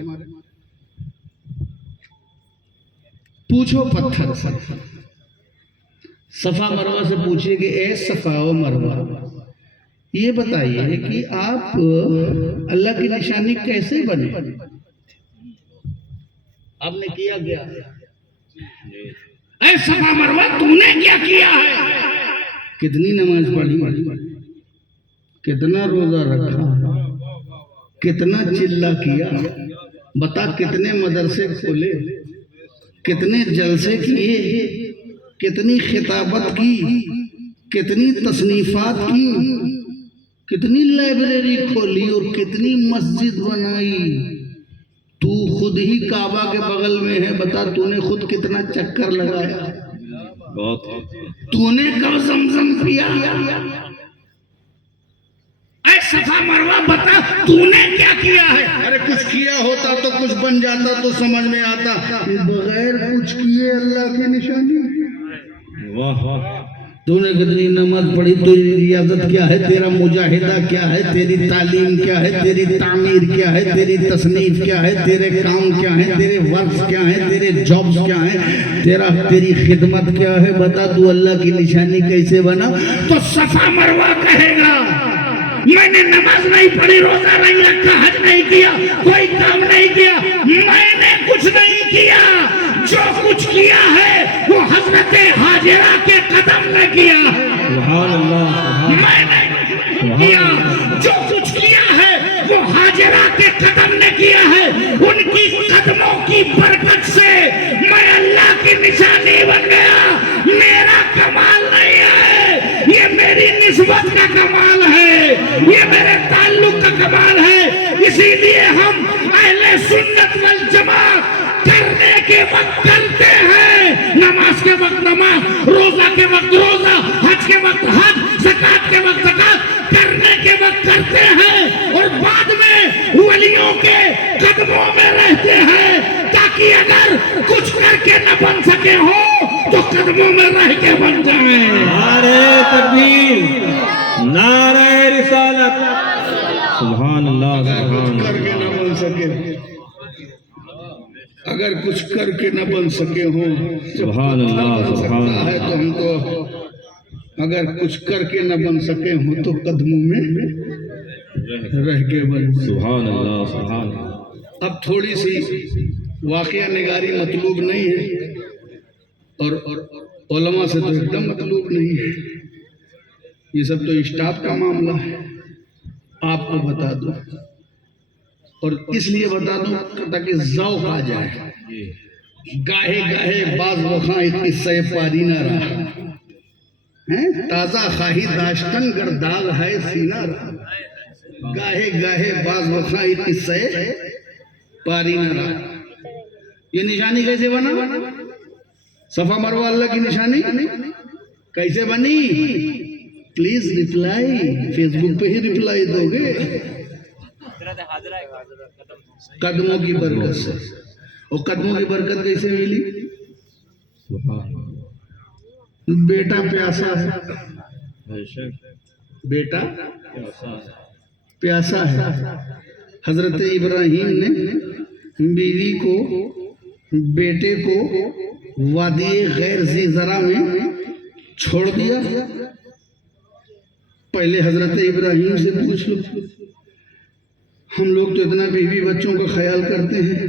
پوچھو پتھر سے، صفا مروہ سے پوچھئے کہ اے صفا و مروہ، یہ بتائیے کہ آپ اللہ کی نشانی کیسے بنے؟ آپ نے کیا کیا؟ اے صفا مروہ تم نے کیا کیا ہے؟ کتنی نماز پڑھی، کتنا روزہ رکھا، کتنا چلہ کیا، بتا کتنے مدرسے کھولے، کتنے جلسے کیے، کتنی خطابت کی، کتنی تصنیفات کی، کتنی لائبریری کھولی اور کتنی مسجد بنائی۔ تو خود ہی کعبہ کے بغل میں ہے، بتا تو نے خود کتنا چکر لگایا، تو نے کب زمزم پیا؟ اے صفا مروہ بتا تو نے کیا کیا ہے؟ ارے کچھ کیا ہوتا تو کچھ بن جاتا تو سمجھ میں آتا، بغیر کچھ کیے اللہ کی نشانی۔ تو نے کتنی نماز پڑھی، تیری ریاضت کیا ہے، تیرا مجاہدہ کیا ہے، تیری تعلیم کیا ہے، تیری تعمیر کیا ہے، تیری تصنیف کیا ہے، تیرے کام کیا ہیں، تیرے ورکس کیا ہیں، تیرے جابز کیا ہیں، تیری خدمت کیا ہے، بتا تو اللہ کی نشانی کیسے بنا؟ تو صفا مروہ کہے گا میں نے نماز نہیں پڑھی، روزہ نہیں رکھا، حج نہیں کیا، کوئی کام نہیں کیا، میں نے کچھ نہیں کیا، جو کچھ کیا ہے وہ حضرت حاجرہ کے قدم نے کیا۔ سبحان اللہ میں نے کیا، جو کچھ کیا ہے وہ حاجرہ کے قدم نے کیا ہے، ان کی قدموں کی برکت سے میں اللہ کی نشانی بن گیا۔ میرا کمال نہیں ہے، یہ میری نسبت کا کمال ہے، یہ میرے تعلق کا کمال ہے۔ اسی لیے ہم اہل سنت والجماعت کرنے کے وقت کرتے ہیں، نماز کے وقت نماز، روزہ کے وقت روزہ، حج کے وقت حج، زکات کے وقت زکات، کرنے کے وقت کرتے ہیں اور بعد میں ولیوں کے قدموں میں رہتے ہیں، تاکہ اگر کچھ کر کے نہ بن سکے ہو تو قدموں میں رہ کے بن جائیں۔ نعرہ تکبیر، نعرہ رسالت، سبحان اللہ سبحان کر کے نہ بن سکے، اگر کچھ کر کے نہ بن سکے ہوں، سبحان اللہ سبحان ہے اللہ تو ہم کو اگر کچھ کر کے نہ بن سکے ہوں تو قدموں میں رہ کے بن جائے۔ سبحان اللہ سبحان اللہ۔ اب تھوڑی سی واقعہ نگاری مطلوب نہیں ہے، اور علماء سے تو ایک دم مطلوب نہیں ہے، یہ سب تو اسٹاف کا معاملہ ہے، آپ کو بتا دو، اور اس لیے بتا دو تاکہ ذوق آ جائے۔ گاہے گاہے بعض وخاں قصہ پاری نہ رہا، تازہ خواہی داشتن گرداغ ہے سینہ رہا، گاہے گاہے بعض وخاں قصہ پاری نہ رہا۔ یہ نشانی کیسے بنا؟ صفا مروہ اللہ کی نشانی کیسے بنی؟ پلیز ریپلائی، فیس بک پہ ہی ریپلائی دو گے۔ قدموں کی برکت سے، اور قدموں کی برکت کیسے ملی؟ بیٹا پیاسا ہے، بیٹا پیاسا ہے، حضرت ابراہیم نے بیوی کو، بیٹے کو وادی غیر ذی زرع میں چھوڑ دیا۔ پہلے حضرت ابراہیم سے پوچھ لو، ہم لوگ تو اتنا بیوی بچوں کا خیال کرتے ہیں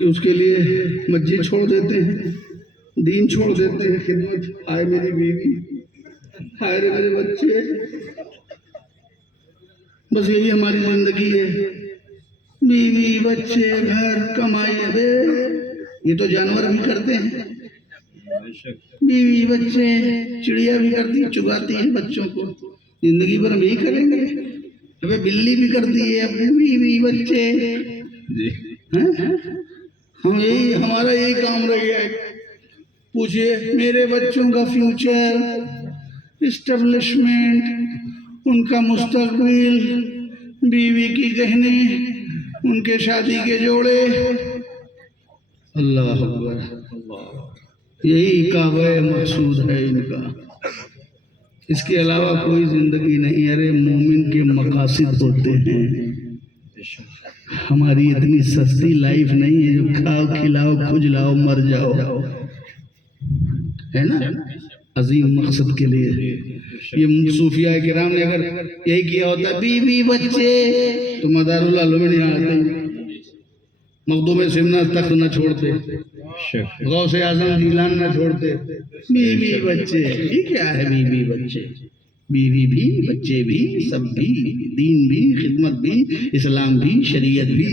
کہ اس کے لیے مسجد چھوڑ دیتے ہیں، دین چھوڑ دیتے ہیں، خدمت، ہائے میری بیوی، ہائے رے میرے بچے، بس یہی ہماری زندگی ہے، بیوی بچے گھر کمائی بے، یہ تو جانور بھی کرتے ہیں، بیوی بچے، چڑیا بھی کرتی ہے، چگاتی ہے بچوں کو، زندگی بھر ہم یہی کریں گے؟ ابے بلی بھی کرتی ہے اپنے بیوی بچے، ہم یہی، ہمارا یہی کام رہ گیا ہے۔ پوچھئے میرے بچوں کا فیوچر، اسٹیبلشمنٹ، ان کا مستقبل، بیوی کی گہنے، ان کے شادی کے جوڑے، اللہ اکبر، یہی کعبہ مقصود ہے ان کا، اس کے علاوہ کوئی زندگی نہیں۔ ارے مومن کے مقاصد ہوتے ہیں، ہماری اتنی سستی لائف نہیں ہے جو کھاؤ کھلاؤ کھجلاؤ مر جاؤ، ہے نا؟ عظیم مقصد کے لیے یہ صوفیاء کرام نے اگر یہی کیا ہوتا، بیوی بچے، تو مدار العلوم میں نہیں آتے، مخدوم سمنا تخت نہ چھوڑتے، غوث اعظم جیلان نہ چھوڑتے، بیوی بچے، یہ کیا ہے بیوی بچے؟ بیوی بھی، بچے بھی، سب بھی، دین بھی، خدمت بھی، اسلام بھی، شریعت بھی،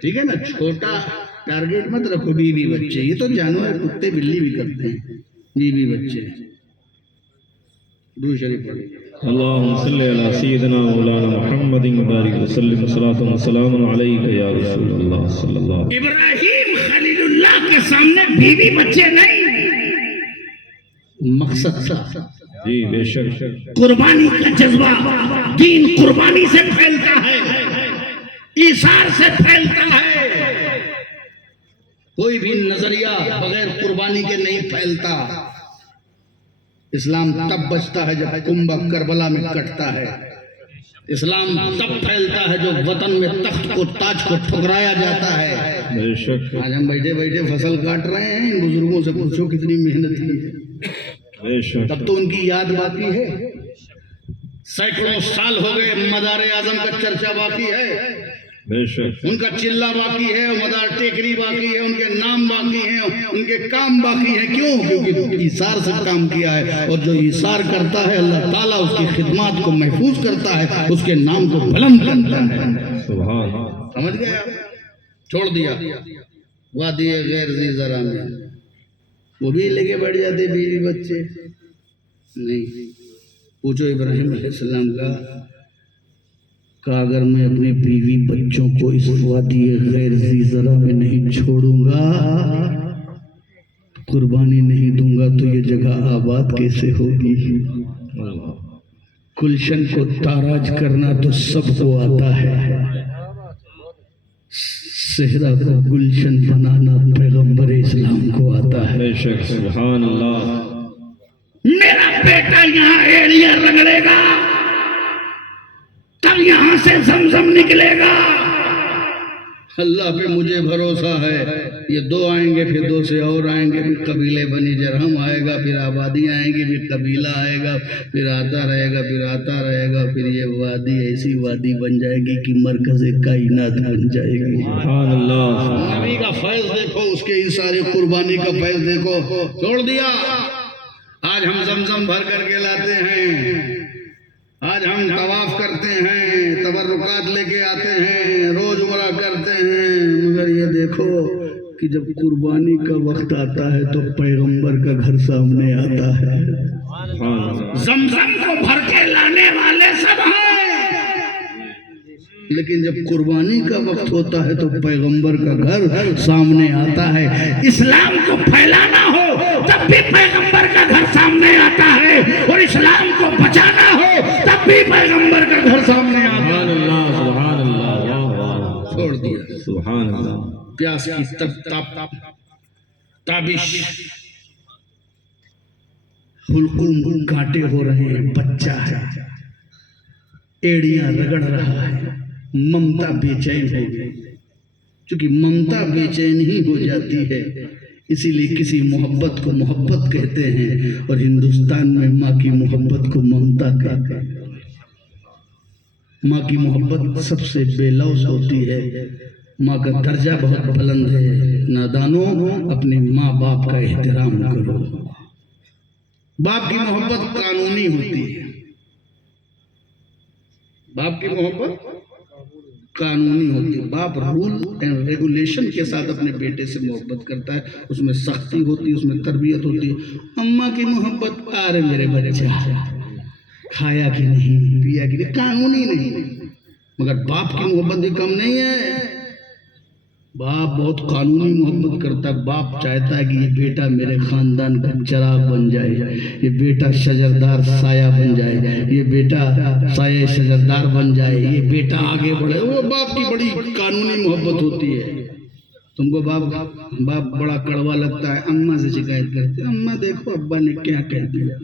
ٹھیک ہے نا؟ چھوٹا ٹارگیٹ مت رکھو بیوی بچے، یہ تو جانور کتے بلی بھی کرتے ہیں، بیوی بچے۔ درود شریف پڑھیں۔ اللهم صل على سيدنا مولانا محمد وبارك وسلم صلاة وسلام عليك يا رسول الله صلی اللہ علیہ وسلم۔ ابراہیم خلیل اللہ کے سامنے بیوی بچے نہیں، مقصد تھا، جی بے شک، قربانی کا جذبہ، دین قربانی سے پھیلتا ہے، ایثار سے پھیلتا ہے، کوئی بھی نظریہ بغیر قربانی کے نہیں پھیلتا۔ اسلام تب بچتا ہے جب کنبہ کربلا میں کٹتا ہے، اسلام تب پھیلتا ہے جو وطن میں تخت کو تاج کو ٹھکرایا جاتا ہے۔ بے شک، آج ہم بیٹھے بیٹھے فصل کاٹ رہے ہیں، ان بزرگوں سے پوچھو کتنی محنت کی ہے، بے شک، تب تو ان کی یاد باقی ہے، سینکڑوں سال ہو گئے مدار اعظم کا چرچا باقی ہے، بے شک، ان کا چلہ باقی ہے، مدار ٹیکری باقی ہے، ان کے نام باقی ہیں، ان کے کام باقی ہیں۔ کیوں؟ کیونکہ ایثار سے کام کیا ہے، اور جو ایثار کرتا ہے اللہ تعالیٰ اس کی خدمات کو محفوظ کرتا ہے، اس کے نام کو بلند کرتا ہے۔ سبحان، سمجھ گئے آپ؟ چھوڑ دیا وادی غیر ذی زرع میں، وہ بھی لے کے بیٹھ جاتے بیوی بچے نہیں۔ پوچھو ابراہیم علیہ السلام کا اگر میں اپنے بیوی بچوں کو اس وادی غیر ذی زرع میں نہیں چھوڑوں گا، قربانی نہیں دوں گا، تو یہ جگہ آباد کیسے ہوگی؟ گلشن کو تاراج کرنا تو سب کو آتا ہے، صحرا کو گلشن بنانا پیغمبر اسلام کو آتا ہے۔ بے شک، سبحان اللہ۔ میرا بیٹا یہاں ایڑیاں رگڑے گا تب یہاں سے زمزم نکلے گا، اللہ پہ مجھے بھروسہ ہے، یہ 2 آئیں گے پھر 2 سے اور آئیں گے، پھر قبیلے بنی جرہم آئے گا، پھر آبادی آئیں گی، پھر قبیلہ آئے گا، پھر آتا رہے گا، پھر آتا رہے گا، پھر یہ وادی ایسی وادی بن جائے گی کہ مرکز کائنات بن جائے گی۔ سبحان اللہ۔ نبی کا فیض دیکھو، اس کے سارے قربانی کا فیض دیکھو، چھوڑ دیا۔ آج ہم زمزم بھر کر کے لاتے ہیں، آج ہم طواف کرتے ہیں، تبرکات لے کے آتے ہیں، روز عمرہ کرتے ہیں، مگر یہ دیکھو کہ جب قربانی کا وقت آتا ہے تو پیغمبر کا گھر سامنے آتا ہے۔ زمزم کو بھر کے لانے والے سب ہیں، لیکن جب قربانی کا وقت ہوتا ہے تو پیغمبر کا گھر سامنے آتا ہے۔ اسلام کو پھیلانا ہو تب بھی پیغمبر کا گھر سامنے آتا ہے، اور اسلام کو بچانا ہو تب بھی پیغمبر کا گھر سامنے آتا ہے۔ سبحان اللہ، سبحان اللہ، چھوڑ دیا سبحان اللہ۔ پیاس کی تابش، حلقوم کانٹے ہو رہے ہیں، بچہ ہے، ایڑیاں رگڑ رہا ہے، ممتا بے چین ہو گئی، چونکہ ممتا بے چین ہی ہو جاتی ہے، اسی لیے کسی محبت کو محبت کہتے ہیں، اور ہندوستان میں ماں کی محبت کو ممتا کہتے ہیں۔ ماں کی محبت سب سے بے لوث ہوتی ہے، ماں کا درجہ بہت بلند ہے۔ نادانوں، اپنے ماں باپ کا احترام کرو۔ باپ کی محبت قانونی ہوتی ہے، باپ کی محبت قانونی ہوتی ہے۔ باپ رول اینڈ ریگولیشن کے ساتھ اپنے بیٹے سے محبت کرتا ہے، اس میں سختی ہوتی ہے، اس میں تربیت ہوتی ہے۔ اماں کی محبت، آرے میرے بچہ، کھایا کہ نہیں، پیا کہ نہیں، قانونی نہیں۔ مگر باپ کی محبت بھی کم نہیں ہے، باپ بہت قانونی محبت کرتا ہے۔ باپ چاہتا ہے کہ یہ بیٹا میرے خاندان کا چراغ بن جائے، یہ بیٹا شجردار سایہ بن جائے، یہ بیٹا سایہ شجردار بن جائے، یہ بیٹا آگے بڑھے۔ وہ باپ کی بڑی قانونی محبت ہوتی ہے۔ تم کو باپ بڑا کڑوا لگتا ہے، اماں سے شکایت کرتے ہیں، اماں دیکھو ابا نے کیا کہہ دیا۔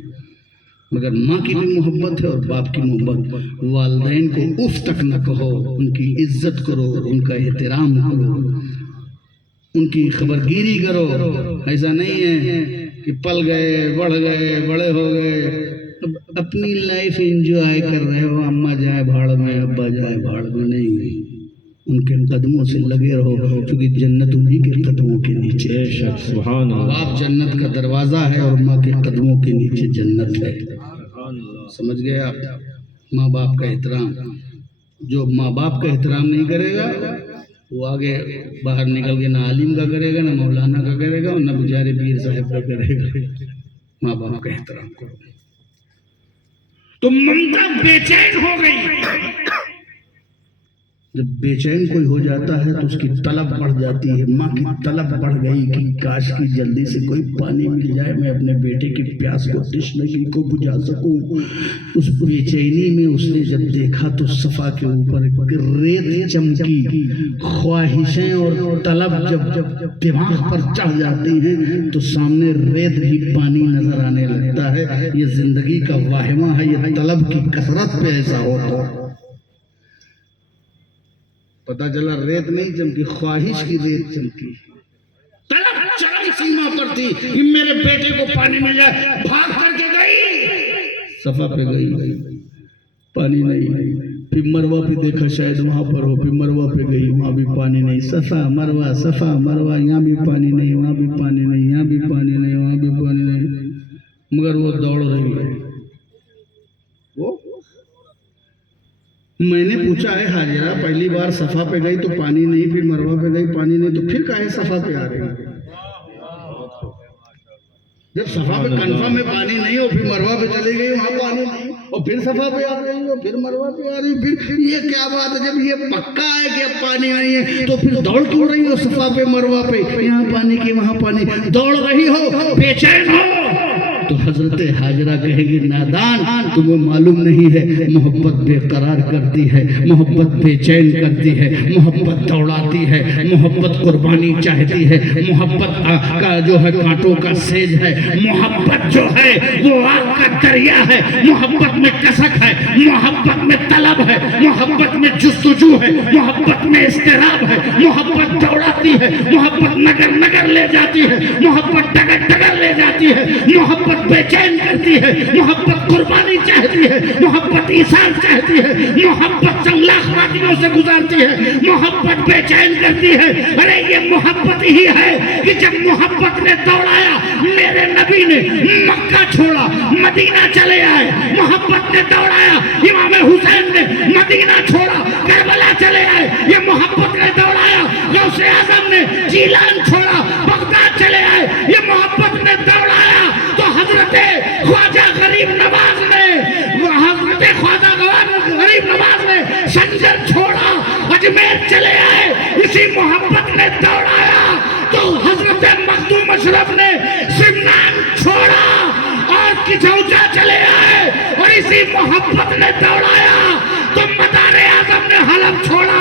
مگر ماں کی بھی محبت ہے اور باپ کی محبت۔ والدین کو اف تک نہ کہو، ان کی عزت کرو، ان کا احترام کرو، ان کی خبرگیری کرو۔ ایسا نہیں ہے کہ پل گئے، بڑے ہو گئے، اپنی لائف انجوائے کر رہے ہو، اماں جائے بھاڑ میں، ابا جائے بھاڑ میں، نہیں، ان کے قدموں سے لگے رہو، کیونکہ جنت انہی کے قدموں کے نیچے ہے۔ سبحان اللہ۔ باپ جنت کا دروازہ ہے اور ماں کے قدموں کے نیچے جنت ہے۔ سمجھ گئے آپ؟ ماں باپ کا احترام، جو ماں باپ کا احترام نہیں کرے گا وہ آگے باہر نکل کے نہ عالم کا کرے گا، نہ مولانا کا کرے گا، اور نہ بیچارے پیر صاحب کا کرے گا۔ ماں باپ کا احترام کرو۔ تو ممتا بے چین ہو گئی۔ جب بے چین کوئی ہو جاتا ہے تو اس کی طلب بڑھ جاتی ہے۔ ماں کی طلب بڑھ گئی کہ کاش کی جلدی سے کوئی پانی مل جائے، میں اپنے بیٹے کی پیاس کو، تشنگی کو بجھا سکوں۔ اس بے چینی میں اس نے جب دیکھا تو صفا کے اوپر ریت چمکی۔ خواہشیں اور طلب جب دماغ پر چڑھ جاتی ہیں تو سامنے ریت بھی پانی نظر آنے لگتا ہے۔ یہ زندگی کا واہمہ ہے، یہ طلب کی کثرت پہ ایسا ہوتا ہے۔ پتہ چلا ریت نہیں چمکی، خواہش کی ریت چمکی۔ طلب چرم سیما پر تھی کہ میرے بیٹے کو پانی مل جائے، بھاگ کر کے گئی، صفا پہ گئی، پانی نہیں۔ پھر مروہ پہ دیکھا شاید وہاں پر ہو، پھر مروہ پہ گئی، وہاں بھی پانی نہیں۔ صفا مروہ، یہاں بھی پانی نہیں، وہاں بھی پانی نہیں، یہاں بھی پانی نہیں، وہاں بھی پانی نہیں، مگر وہ دوڑ رہی ہے۔ میں نے پوچھا ہے حاجرہ، پہلی بار صفا پہ گئی تو پانی نہیں، پھر مروہ پہ گئی پانی نہیں، تو پھر کاہے صفا پہ آ رہی ہے؟ جب صفا پہ کنفرم میں پانی نہیں ہو، پھر مروہ پہ چلی گئی، وہاں پانی نہیں، اور پھر صفا پہ آ رہی ہو، پھر مروہ پہ آ رہی ہو، پھر یہ کیا بات ہے؟ جب یہ پکا ہے کہ اب پانی نہیں ہے تو پھر دوڑ کیوں رہی ہو صفا پہ مروہ پہ؟ یہاں پانی کی وہاں پانی، دوڑ رہی ہو، بے چین ہو تو حضرت حاجرہ کہے گی نادان تمہیں معلوم نہیں ہے محبت بے قرار کرتی ہے، محبت بے چین کرتی ہے، محبت دوڑاتی ہے، محبت قربانی چاہتی ہے، محبت کا جو ہے کانٹوں کا سیج ہے، محبت جو ہے وہ آگ کا دریا ہے، محبت میں کسک ہے، محبت میں طلب ہے، محبت میں جستجو ہے، محبت میں اضطراب ہے، محبت دوڑاتی ہے، محبت نگر نگر لے جاتی ہے، محبت ڈگر ڈگر لے جاتی ہے، محبت بے چین کرتی ہے، محبت قربانی چاہتی ہے، محبت ایثار چاہتی ہے، محبت سنگلاخ وادیوں سے گزارتی ہے، محبت بے چین کرتی ہے۔ ارے یہ محبت ہی ہے کہ جب محبت نے دوڑایا میرے نبی نے مکہ چھوڑا مدینہ چلے آئے، محبت نے دوڑایا امام حسین نے مدینہ چھوڑا کربلا چلے آئے، یہ محبت نے دوڑایا غوث اعظم نے جیلان چھوڑا بغداد چلے آئے، یہ محبت نے دوڑایا تو حضرت خواجہ غریب نواز نے سنجر چھوڑا اجمیر چلے آئے، اسی محبت نے دوڑایا تو حضرت مخدوم اشرف نے سمنان چھوڑا اور کچھوچا چلے آئے، اور اسی محبت نے دوڑایا تو مدار اعظم نے حلب چھوڑا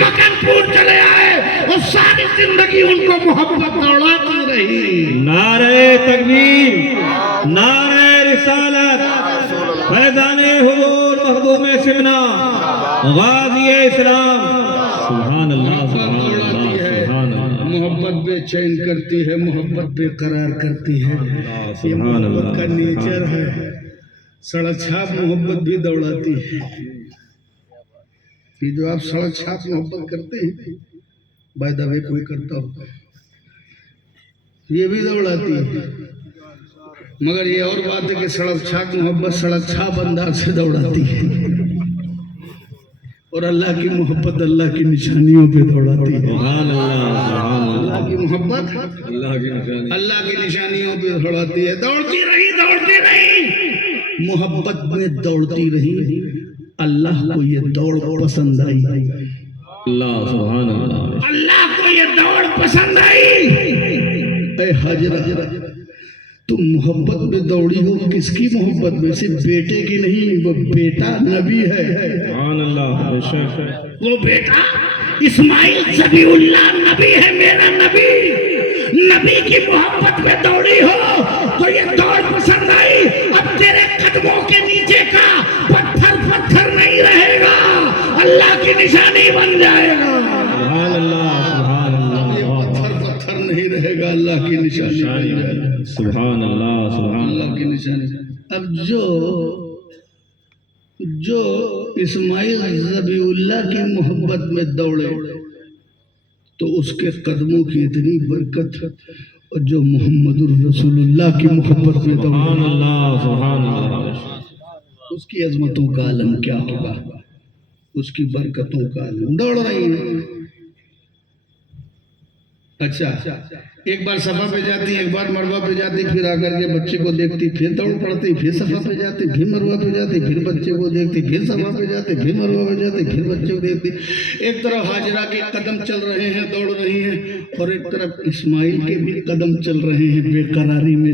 مکن پور چلے آئے، اور ساری زندگی ان کو محبت دوڑاتی رہی۔ نعرہ تکبیر، نعرہ رسالت، فیضان حضور مخدوم سمنا، غازی اسلام، سبحان اللہ سبحان اللہ سبحان اللہ۔ محبت بے چین کرتی ہے، محبت بے قرار کرتی ہے، یہ محبت کا نیچر ہے۔ سڑک چھاپ محبت بھی دوڑاتی ہے، یہ جو آپ سڑک چھاپ محبت کرتے ہیں بائی دا وے کوئی کرتا ہوگا، یہ بھی دوڑاتی ہے، مگر یہ اور بات ہے کہ سڑک چھاپ محبت سڑک چھاپ انداز سے دوڑاتی ہے، اور اللہ کی محبت اللہ کی نشانیوں پہ دوڑاتی ہے۔ سبحان اللہ، اللہ کی محبت اللہ کی نشانیوں پہ دوڑاتی ہے۔ دوڑتی رہی محبت میں دوڑتی رہی، اللہ کو یہ دوڑ پسند آئی، اللہ سبحان اللہ، اللہ کو یہ دوڑ پسند آئی۔ اے حاجرہ تم محبت میں دوڑی ہو، کس کی محبت میں؟ صرف بیٹے کی نہیں، وہ بیٹا نبی ہے، سبحان اللہ، وہ بیٹا اسماعیل ذبیح اللہ نبی ہے، میرا نبی، نبی کی محبت میں دوڑی ہو تو یہ دوڑ پسند آئی۔ اب تیرے قدموں کے نیچے کا پتھر پتھر نہیں رہے گا، اللہ کی نشانی بن جائے گا۔ سبحان اللہ سبحان اللہ، پتھر پتھر نہیں رہے گا، اللہ کی نشانی بن جائے گا، سبحان اللہ سبحان اللہ کی نشانی۔ اب جو اسماعیل ذبیح اللہ کی محبت میں دوڑے تو اس کے قدموں کی اتنی برکت، اور جو محمد الرسول اللہ کی محبت میں دوڑے سبحان اللہ سبحان اللہ، اس کی عظمتوں کا عالم کیا ہوگا، اس کی برکتوں کا عالم۔ دوڑ رہی ہیں، اچھا ایک بار صفا پہ جاتی، ایک بار مروہ پہ جاتی، پھر آ کر کے بچے کو دیکھتی، پھر دوڑ پڑتی، پھر صفا پہ جاتی، پھر مروہ پہ جاتی، پھر بچے کو دیکھتی، پھر صفا پہ جاتی، پھر مروہ پہ جاتی، پھر بچے کو دیکھتی۔ ایک طرف حاجرہ کے قدم چل رہے ہیں، دوڑ رہی ہیں، اور ایک طرف اسماعیل کے بھی قدم چل رہے ہیں، بے قراری میں،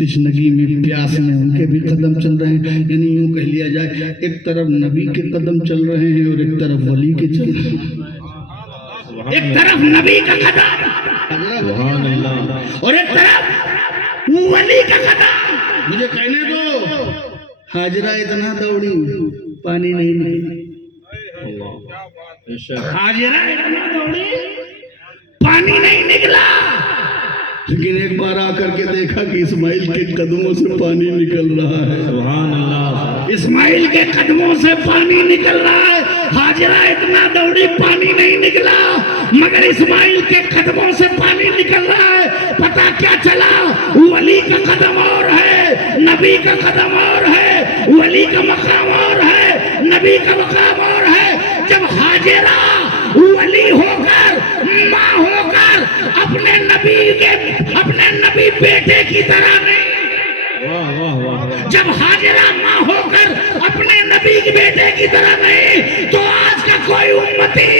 تشنگی میں، پیاس میں، ان کے بھی قدم چل رہے ہیں۔ یعنی یوں کہہ لیا جائے ایک طرف نبی کے قدم چل رہے ہیں اور ایک طرف ولی کے چل رہے ہیں، ایک طرف نبی کا قدم سبحان اللہ، اور ایک طرف ولی کا قدم۔ مجھے کہنے دو، حاجرہ اتنا دوڑی پانی نہیں نکلا، حاجرہ اتنا دوڑی پانی نہیں نکلا، لیکن ایک بار آ کر کے دیکھا کہ اسماعیل کے قدموں سے پانی نکل رہا ہے، سبحان اللہ، اسماعیل کے قدموں سے پانی نکل رہا ہے۔ حاجرہ اتنا دوڑی پانی نہیں نکلا، مگر اسماعیل کے قدموں سے پانی نکل رہا ہے۔ پتہ کیا چلا؟ ولی کا قدم اور ہے، نبی کا قدم اور ہے، ولی کا مقام اور ہے، نبی کا مقام اور ہے۔ جب حاجرہ ولی ہو کر، ماں ہو کر، اپنے نبی بیٹے کی طرح نہیں، واہ واہ واہ، جب حاجرہ ماں ہو کر اپنے نبی کے بیٹے کی طرح نہیں، تو آج کا کوئی امتی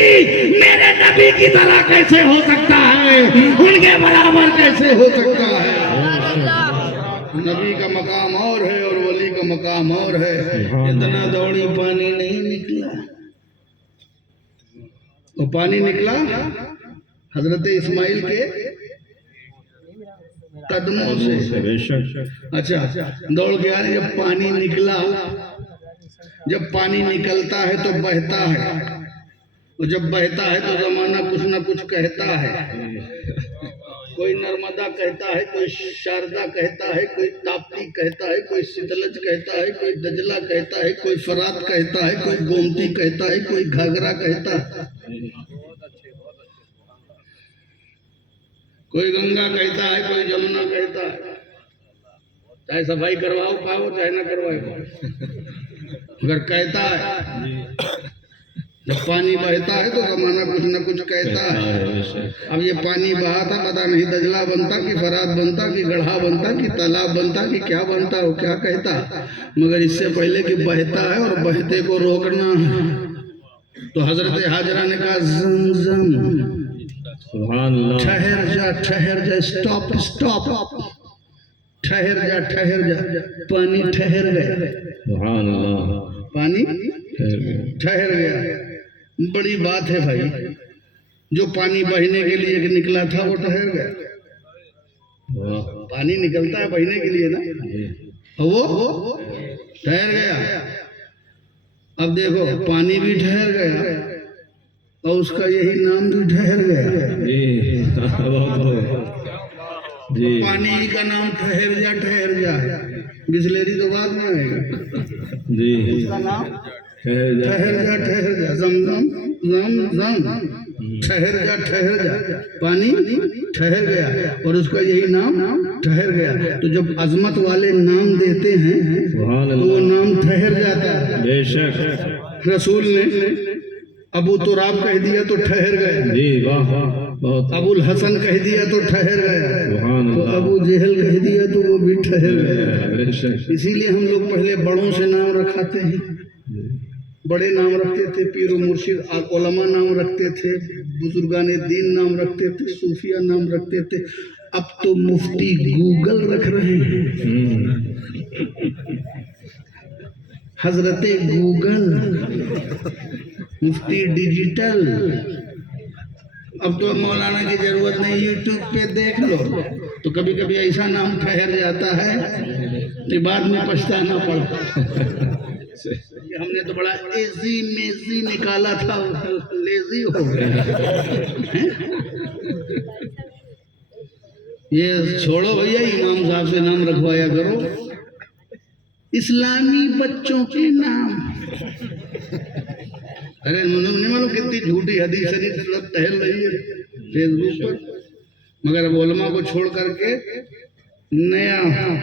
میرے نبی کی طرح کیسے ہو سکتا ہے؟ ان کے برابر کیسے ہو سکتا ہے؟ نبی کا مقام اور ہے اور ولی کا مقام اور ہے. اتنا دوڑی پانی نہیں نکلا. وہ پانی نکلا حضرت اسماعیل کے قدموں سے. بے شک. اچھا دوڑ کے آنے جب پانی نکلا, جب پانی نکلتا ہے تو بہتا ہے, اور جب بہتا ہے تو زمانہ کچھ نہ کچھ کہتا ہے. کوئی نرمدا کہتا ہے, کوئی شاردا کہتا ہے, کوئی تاپتی کہتا ہے, کوئی ستلج کہتا ہے, کوئی دجلہ کہتا ہے, کوئی فرات کہتا ہے, کوئی گومتی کہتا ہے, کوئی گھاگرا کہتا ہے, کوئی گنگا کہتا ہے, کوئی جمنا کہتا ہے. چاہے صفائی کرواؤ پاؤ چاہے نہ کرواؤ پاؤ, اگر کہتا ہے. جب پانی بہتا ہے تو زمانہ کچھ نہ کچھ کہتا ہے. اب یہ پانی بہا تھا, پتہ نہیں دجلہ بنتا کہ فرات بنتا کہ گڑھا بنتا کہ تالاب بنتا کہ کیا بنتا, وہ کیا کہتا, مگر اس سے پہلے کہ بہتا ہے اور بہتے کو روکنا ہے. تو حضرت حاجرہ نے کہا زمزم سبحان اللہ. ٹھہر جا, ٹھہر جا, اسٹاپ اسٹاپ, ٹھہر جا, ٹھہر جا. پانی ٹھہر گیا. سبحان اللہ. پانی ٹھہر گیا. بڑی بات ہے بھائی, جو پانی بہنے کے لیے نکلا تھا وہ ٹھہر گیا. پانی نکلتا ہے بہنے کے لیے نا, وہ ٹھہر گیا. اب دیکھو پانی بھی ٹھہر گیا اور اس کا یہی نام بھی ٹھہر گیا. پانی کا نام ٹھہر جا, ٹھہر جا. بسلیری تو بعد میں آئے گا. اس کا نام ٹھہر جا, ٹھہر جا. زمزم زم زم, ٹھہر جا, ٹھہر جا. پانی ٹھہر گیا اور اس کا یہی نام ٹھہر گیا. تو جب عظمت والے نام دیتے ہیں تو وہ نام ٹھہر جاتا ہے. بے شک. رسول نے ابو تراب کہہ دیا تو ٹھہر گیا. جی واہ واہ. ابو الحسن کہہ دیا تو ٹھہر گیا. سبحان تو اللہ. ابو جہل کہہ دیا تو وہ بھی ٹھہر گیا. بے شک. اسی لیے ہم لوگ پہلے بڑوں سے نام رکھاتے ہیں. بڑے نام رکھتے تھے, پیر و مرشد علماء نام رکھتے تھے, بزرگان دین نام رکھتے تھے, صوفیہ نام رکھتے تھے. اب تو مفتی گوگل رکھ رہے ہیں. حضرت گوگل, مفتی ڈیجیٹل. اب تو مولانا کی ضرورت نہیں, یوٹیوب پہ دیکھ لو. تو کبھی کبھی ایسا نام ٹھہر جاتا ہے کہ بعد میں پچھتانا پڑتا. ہم نے تو بڑا ایزی میزی نکالا تھا, لیزی ہو گیا. یہ چھوڑو بھیا, امام صاحب سے نام رکھوایا کرو. اسلامی بچوں کے نام. ارے نہیں معلوم کتنی جھوٹی حدیث شریف ٹہل رہی ہے فیس بک پر, مگر اب علماء کو چھوڑ کر کے نیا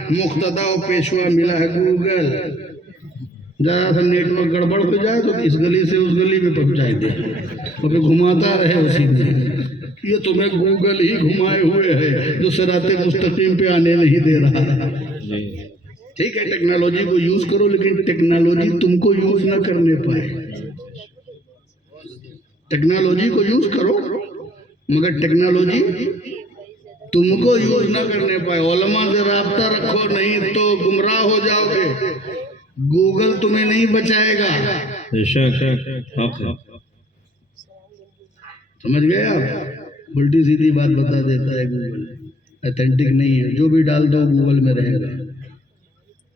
مقتدا و پیشوا ملا ہے گوگل. ذرا سا نیٹ ورک گڑبڑ ہو جائے تو اس گلی سے اس گلی میں پہنچائی دے اور پھر گھماتا رہے اسی میں. یہ تمہیں گوگل ہی گھمائے ہوئے ہے جو صراط مستقیم پہ آنے نہیں دے رہا. ٹھیک ہے ٹیکنالوجی کو یوز کرو, لیکن ٹیکنالوجی تم کو یوز نہ کرنے پائے. ٹیکنالوجی کو یوز کرو مگر ٹیکنالوجی تم کو یوز نہ کرنے پائے. علماء سے رابطہ رکھو, نہیں تو گمراہ ہو جاؤ گے. گوگل تمہیں نہیں بچائے گا. سمجھ گئے آپ؟ الٹی سیدھی بات بتا دیتا ہے گوگل, ایتھینٹک نہیں ہے. جو بھی ڈال دو گوگل میں رہے گا.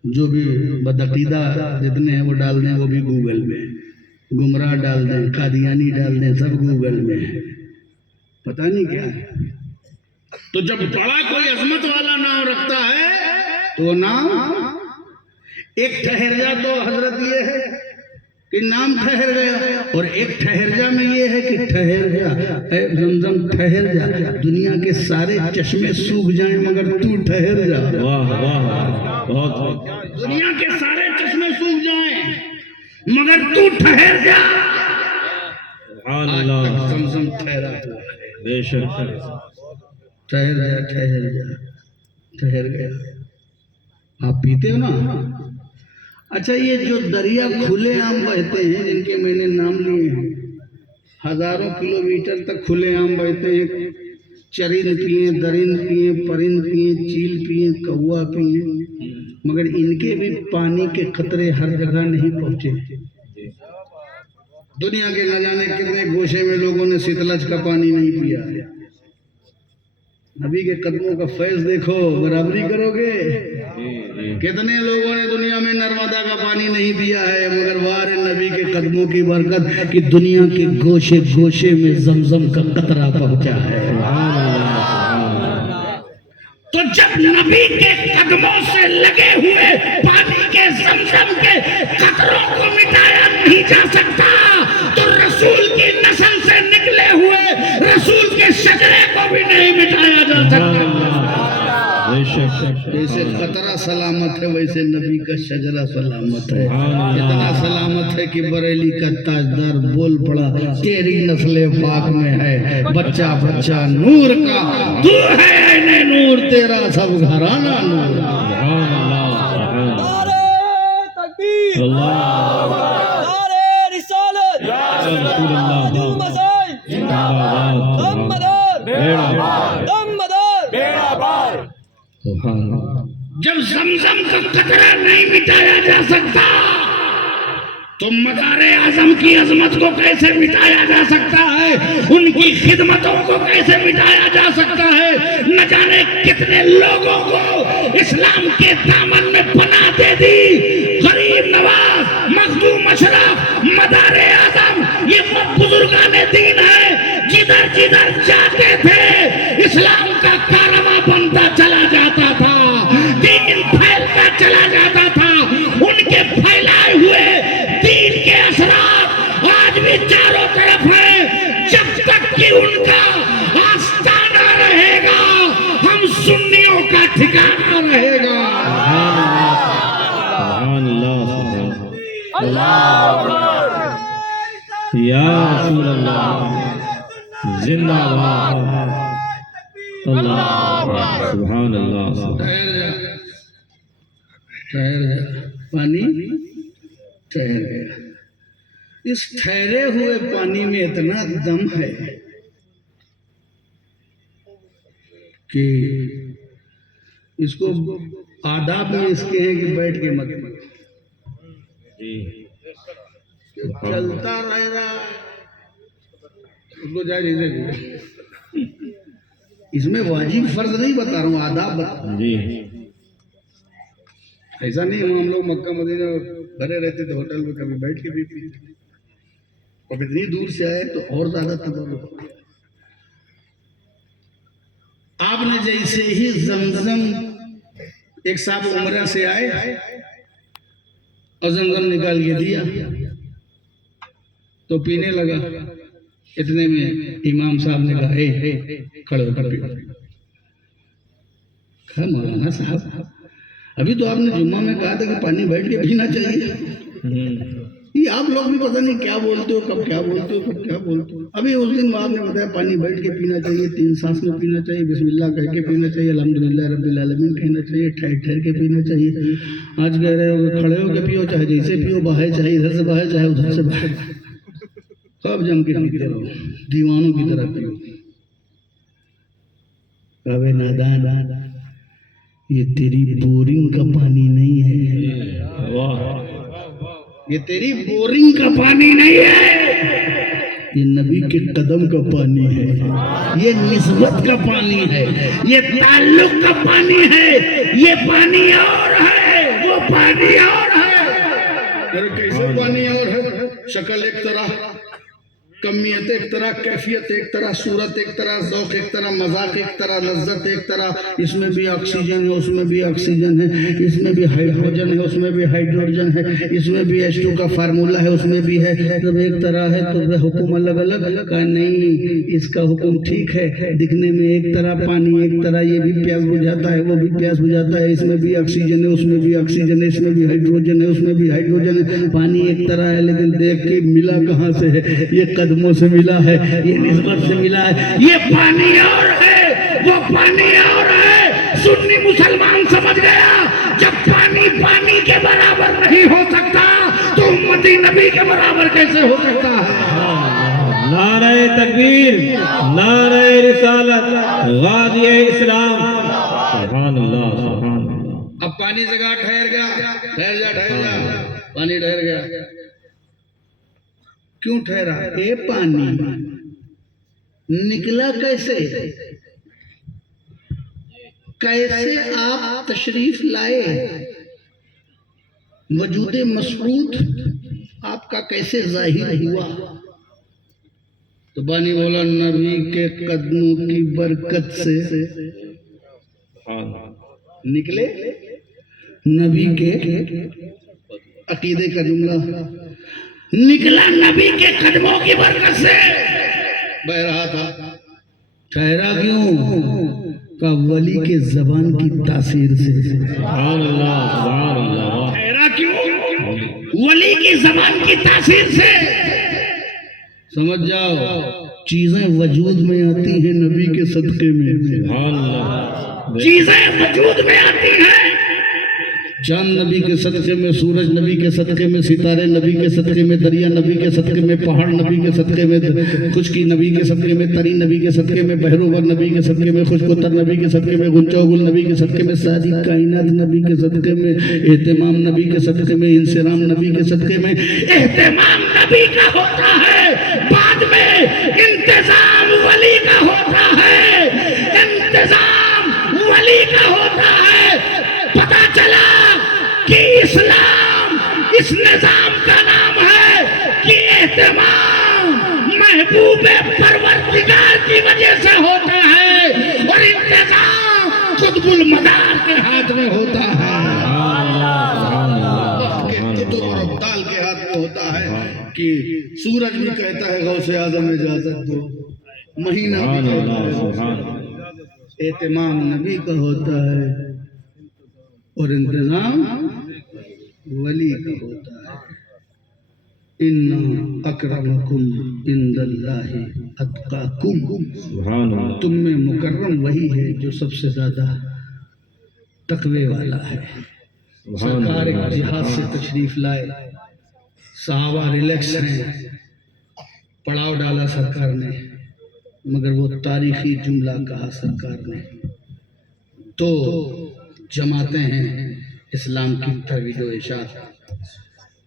جو بھی بدعقیدہ جتنے ہیں وہ ڈال دیں وہ بھی گوگل میں. گمراہ ڈال دیں, قادیانی ڈال دیں, سب گوگل میں. پتہ نہیں کیا ہے. تو جب بڑا کوئی عظمت والا نام رکھتا ہے تو وہ نام ایک ٹھہر جا. تو حضرت یہ ہے کہ نام ٹھہر گیا, اور ایک ٹھہر جا میں یہ ہے کہ ٹھہر جا, اے زمزم ٹھہر جا. دنیا کے سارے چشمے سوکھ جائیں مگر تو ٹھہر جا. واہ واہ بہت. دنیا کے سارے چشمے سوکھ جائیں مگر تو ٹھہر جا. سبحان اللہ. زمزم ٹھہرا ہوا ہے. بے شک. ٹھہر جا, ٹھہر جا, ٹھہر گیا. آپ پیتے ہو نا. اچھا یہ جو دریا کھلے عام بہتے ہیں جن کے میں نے نام لیے ہیں, ہزاروں کلومیٹر تک کھلے عام بہتے ہیں. چرند پیئیں، درند پیئیں، پرند پیئیں، چیل پیئیں، کوا پیئیں، مگر ان کے بھی پانی کے قطرے ہر جگہ نہیں پہنچے۔ دنیا کے نہ جانے کتنے گوشے میں لوگوں نے ستلج کا پانی نہیں پیا۔ نبی کے قدموں کا فیض دیکھو، برابری کرو گے؟ کتنے لوگوں نے دنیا میں نرمدا کا پانی نہیں پیا ہے، مگر وار نبی کے قدموں کی برکت کہ دنیا کے گوشے گوشے میں زمزم کا قطرہ پہنچا ہے۔ تو جب نبی کے قدموں سے لگے ہوئے پانی کے زمزم کے قطروں کو مٹایا نہیں جا سکتا تو رسول کی نسل سے نکلے ہوئے رسول کے شجرے کو بھی نہیں مٹایا جا سکتا۔ جیسے قطرہ سلامت ہے ویسے نبی کا شجرہ سلامت ہے، اتنا سلامت ہے کہ بریلی کا تاجدار بول پڑا تیری نسل پاک میں ہے بچہ بچہ نور کا، تو ہے عین نور تیرا سب گھرانہ نور۔ نعرہ تکبیر، نعرہ رسالت، دم مسائل، دم مدار، دم مدار۔ جب زمزم کا قطرہ نہیں مٹایا جا سکتا تو مزار اعظم کی عظمت کو کیسے مٹایا جا سکتا ہے، ان کی خدمتوں کو کیسے مٹایا جا سکتا ہے؟ نہ جانے کتنے لوگوں کو اسلام کے دامن میں پناہ دے دی۔ غریب نواز، مخدوم اشرف، مزار اعظم، یہ وہ بزرگان دین ہے جدھر جدھر جاتے تھے اسلام کا کارواں بنتا چلا جاتا تھا، دین پھیلتا چلا جاتا تھا۔ ان کے پھیلائے ہوئے دین کے اثرات آج بھی چاروں طرف ہیں، جب تک کہ ان کا آستانہ رہے گا ہم سنیوں کا ٹھکانہ رہے گا۔ یا رسول اللہ زندہ باد، اللہ سبحان اللہ۔ ٹھہر جا، پانی ٹھہر گیا۔ اس ٹھہرے ہوئے پانی میں اتنا دم ہے کہ اس کو آداب میں اس کے ہیں کہ بیٹھ کے مت چلتا رہے گا، اس کو جائے اس میں واجب فرض نہیں بتا رہا ہوں، آداب بتا رہا ہوں۔ ایسا نہیں ہم لوگ مکہ مدینہ بھرے رہتے تھے ہوٹل میں، کبھی بیٹھ کے بھی پیتے، اور اتنی دور سے آئے تو اور زیادہ تبرک۔ آپ نے جیسے ہی زمزم، ایک صاحب عمرہ سے آئے اور زمزم نکال کے دیا تو پینے لگا، اتنے میں امام صاحب نے کہا اے کھڑے ہو کر پیو۔ کہا مولانا صاحب ابھی تو آپ نے جمعہ میں کہا تھا کہ پانی بیٹھ کے پینا چاہیے، یہ آپ لوگ بھی پتہ نہیں کیا بولتے ہو، کب کیا بولتے ہو، کب کیا بولتے ہو۔ ابھی اس دن آپ نے بتایا پانی بیٹھ کے پینا چاہیے، 3 سانس میں پینا چاہیے، بسم اللہ کہہ کے پینا چاہیے، الحمدللہ رب العالمین کہنا چاہیے، ٹھہر ٹھہر کے پینا چاہیے۔ آج کہہ رہے ہو کہ کھڑے ہو کے پیو، چاہے جیسے پیو، بہائے چاہے ادھر سے بہائے چاہے ادھر سے بہائے، سب جم کے پیتے رہو، دیوانوں کی طرح پیو۔ کہوے نادان یہ تیری بورنگ کا پانی نہیں ہے، یہ تیری بورنگ کا پانی نہیں ہے، یہ نبی کے قدم کا پانی ہے، یہ نسبت کا پانی ہے، یہ تعلق کا پانی ہے، یہ پانی اور ہے، وہ پانی اور ہے۔ کیسے پانی اور ہے؟ شکل ایک طرح، کمیت ایک طرح، کیفیت ایک طرح، صورت ایک طرح، ذوق ایک طرح، مذاق ایک طرح، لذت ایک طرح، اس میں بھی آکسیجن ہے، اس میں بھی آکسیجن ہے، اس میں بھی ہائیڈروجن ہے، اس میں بھی ہائیڈروجن ہے، اس میں بھی H2 کا فارمولا ہے، اس میں بھی ہے۔ جب ایک طرح ہے تو حکم الگ الگ، کہا نہیں اس کا حکم ٹھیک ہے، دکھنے میں ایک طرح، پانی ایک طرح، یہ بھی پیاس بجھاتا ہے، وہ بھی پیاس بجھاتا ہے، اس میں بھی آکسیجن ہے، اس میں بھی آکسیجن ہے، اس میں بھی ہائیڈروجن ہے، اس میں بھی ہائیڈروجن ہے، پانی ایک طرح ہے، لیکن دیکھ کے ملا کہاں سے ہے؟ یہ قدموں سے ملا ہے، یہ نسبت سے ملا ہے، یہ پانی اور ہے، وہ پانی اور ہے۔ سنی مسلمان سمجھ گیا جب پانی پانی کے برابر نہیں ہو سکتا تو امتی نبی کے برابر کیسے ہو سکتا ہے؟ نعرہ تکبیر، نعرہ رسالت، غازی اسلام سبحان اللہ سبحان اللہ اب پانی جگہ ٹھہر گیا، ٹھہر جا پانی ٹھہر گیا. کیوں ٹھہرا؟ اے پانی نکلا کیسے؟ کیسے آپ تشریف لائے؟ وجود مسعود آپ کا کیسے ظاہر ہوا؟ تو بانی بولا نبی کے قدموں کی برکت سے نکلے. نبی کے عقیدے کا جملہ نکلا نبی کے قدموں کی برکت سے بہ رہا تھا. ٹھہرا کیوں؟ کہ ولی کے زبان کی تاثیر سے. سبحان اللہ سبحان اللہ. ٹھہرا کیوں؟ ولی کی زبان کی تاثیر سے. سمجھ جاؤ چیزیں وجود میں آتی ہیں نبی کے صدقے میں. سبحان اللہ. چیزیں وجود میں آتی ہیں. چاند نبی کے صدقے میں، سورج نبی کے صدقے میں، ستارے نبی کے صدقے میں، دریا نبی کے صدقے میں، پہاڑ نبی کے صدقے میں، خشکی نبی کے صدقے میں، تری نبی کے صدقے میں، بحروبر نبی کے صدقے میں، خشکوتر نبی کے صدقے میں، گنچو گل نبی کے صدقے میں، ساری کائنات نبی کے صدقے میں، اہتمام نبی کے صدقے میں، انصرام نبی کے صدقے میں. اہتمام نبی کا ہوتا ہے، بعد میں انتظام ولی کا ہوتا ہے. انتظام ولی کا ہوتا ہے. پتا چلا کہ اسلام اس نظام کا نام ہے کہ اہتمام محبوب پروردگار کی وجہ سے ہوتا ہے اور انتظام قطب المدار کے ہاتھ میں ہوتا ہے. وقت کے قطب اور ابدال کے ہاتھ میں ہوتا ہے کہ سورج بھی کہتا ہے غوث اعظم اجازت دو، مہینہ بھی کہتا ہے. اہتمام نبی کا ہوتا ہے اور انتظام ولی کا ہوتا ہے. ان اکرمکم عند اللہ اتقاکم. سبحان اللہ. تم میں مکرم وہی ہے جو سب سے زیادہ تقوی والا ہے. سرکار ایک جہاد سے تشریف لائے، صحابہ ریلیکس ہیں، پڑاؤ ڈالا سرکار نے، مگر وہ تاریخی جملہ کہا سرکار نے. تو جماعتیں ہیں اسلام کی ترویج و اشاعت،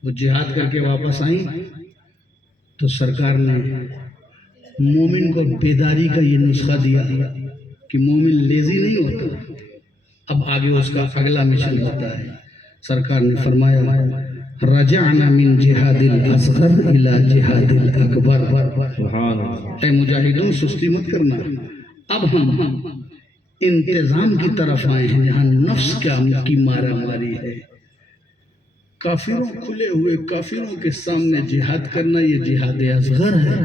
وہ جہاد کر کے واپس آئیں تو سرکار نے مومن کو بیداری کا یہ نسخہ دیا کہ مومن لیزی نہیں ہوتا، اب آگے اس کا اگلا مشن ہوتا ہے. سرکار نے فرمایا رجعنا من جہاد الاصغر الى جہاد الاکبر. سبحان اللہ. اے مجاہدوں سستی مت کرنا، اب ہم انتظام کی طرف آئے ہیں جہاں نفس کی مارا ماری ہے. کافروں کھلے ہوئے کافروں کے سامنے جہاد کرنا یہ جہاد اصغر ہے،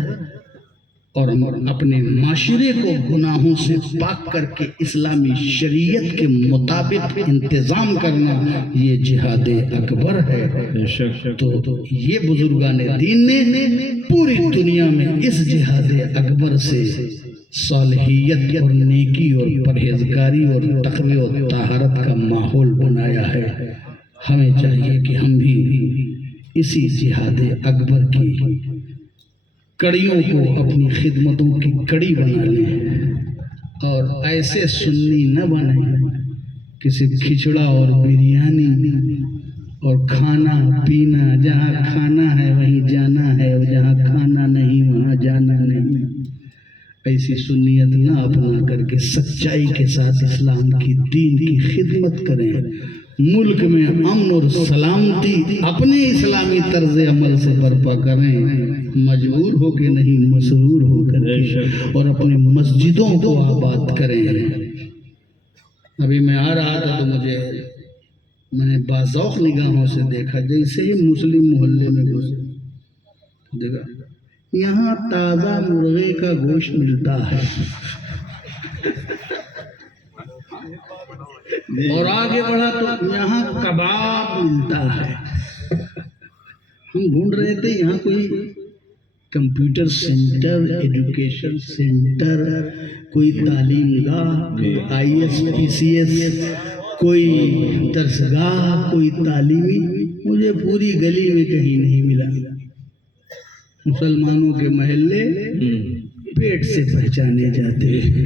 اور اپنے معاشرے کو گناہوں سے پاک کر کے اسلامی شریعت کے مطابق انتظام کرنا یہ جہاد اکبر ہے. تو یہ بزرگان دین نے پوری دنیا میں اس جہاد اکبر سے صالحیت اور نیکی اور پرہیزگاری اور تقوی اور طہارت کا ماحول بنایا ہے. ہمیں چاہیے کہ ہم بھی اسی جہاد اکبر کی کڑیوں کو اپنی خدمتوں کی کڑی بنا لیں اور ایسے سنی نہ بنیں کہ صرف کھچڑا اور بریانی اور کھانا پینا، جہاں کھانا ہے وہیں جانا ہے اور جہاں کھانا نہیں وہاں جانا نہیں. ایسی سنیت نہ اپنا کر کے سچائی کے ساتھ اسلام کی دین کی خدمت کریں. ملک میں امن اور سلامتی اپنے اسلامی طرز عمل سے برپا کریں، مجبور ہو کے نہیں مسرور ہو کر کے، اور اپنی مسجدوں کو آباد کریں. ابھی میں آ رہا تھا تو میں نے باذوق نگاہوں سے دیکھا، جیسے ہی مسلم محلے میں گھسے دیکھا یہاں تازہ مرغے کا گوشت ملتا ہے، اور آگے بڑھا تو یہاں کباب ملتا ہے. ہم ڈھونڈ رہے تھے یہاں کوئی کمپیوٹر سینٹر، ایڈوکیشن سینٹر، کوئی تعلیم گاہ، ISPCS، کوئی درسگاہ، کوئی تعلیمی. مجھے پوری گلی میں کہیں نہیں ملا. مسلمانوں کے محلے پیٹ سے پہچانے جاتے ہیں.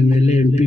MLA MP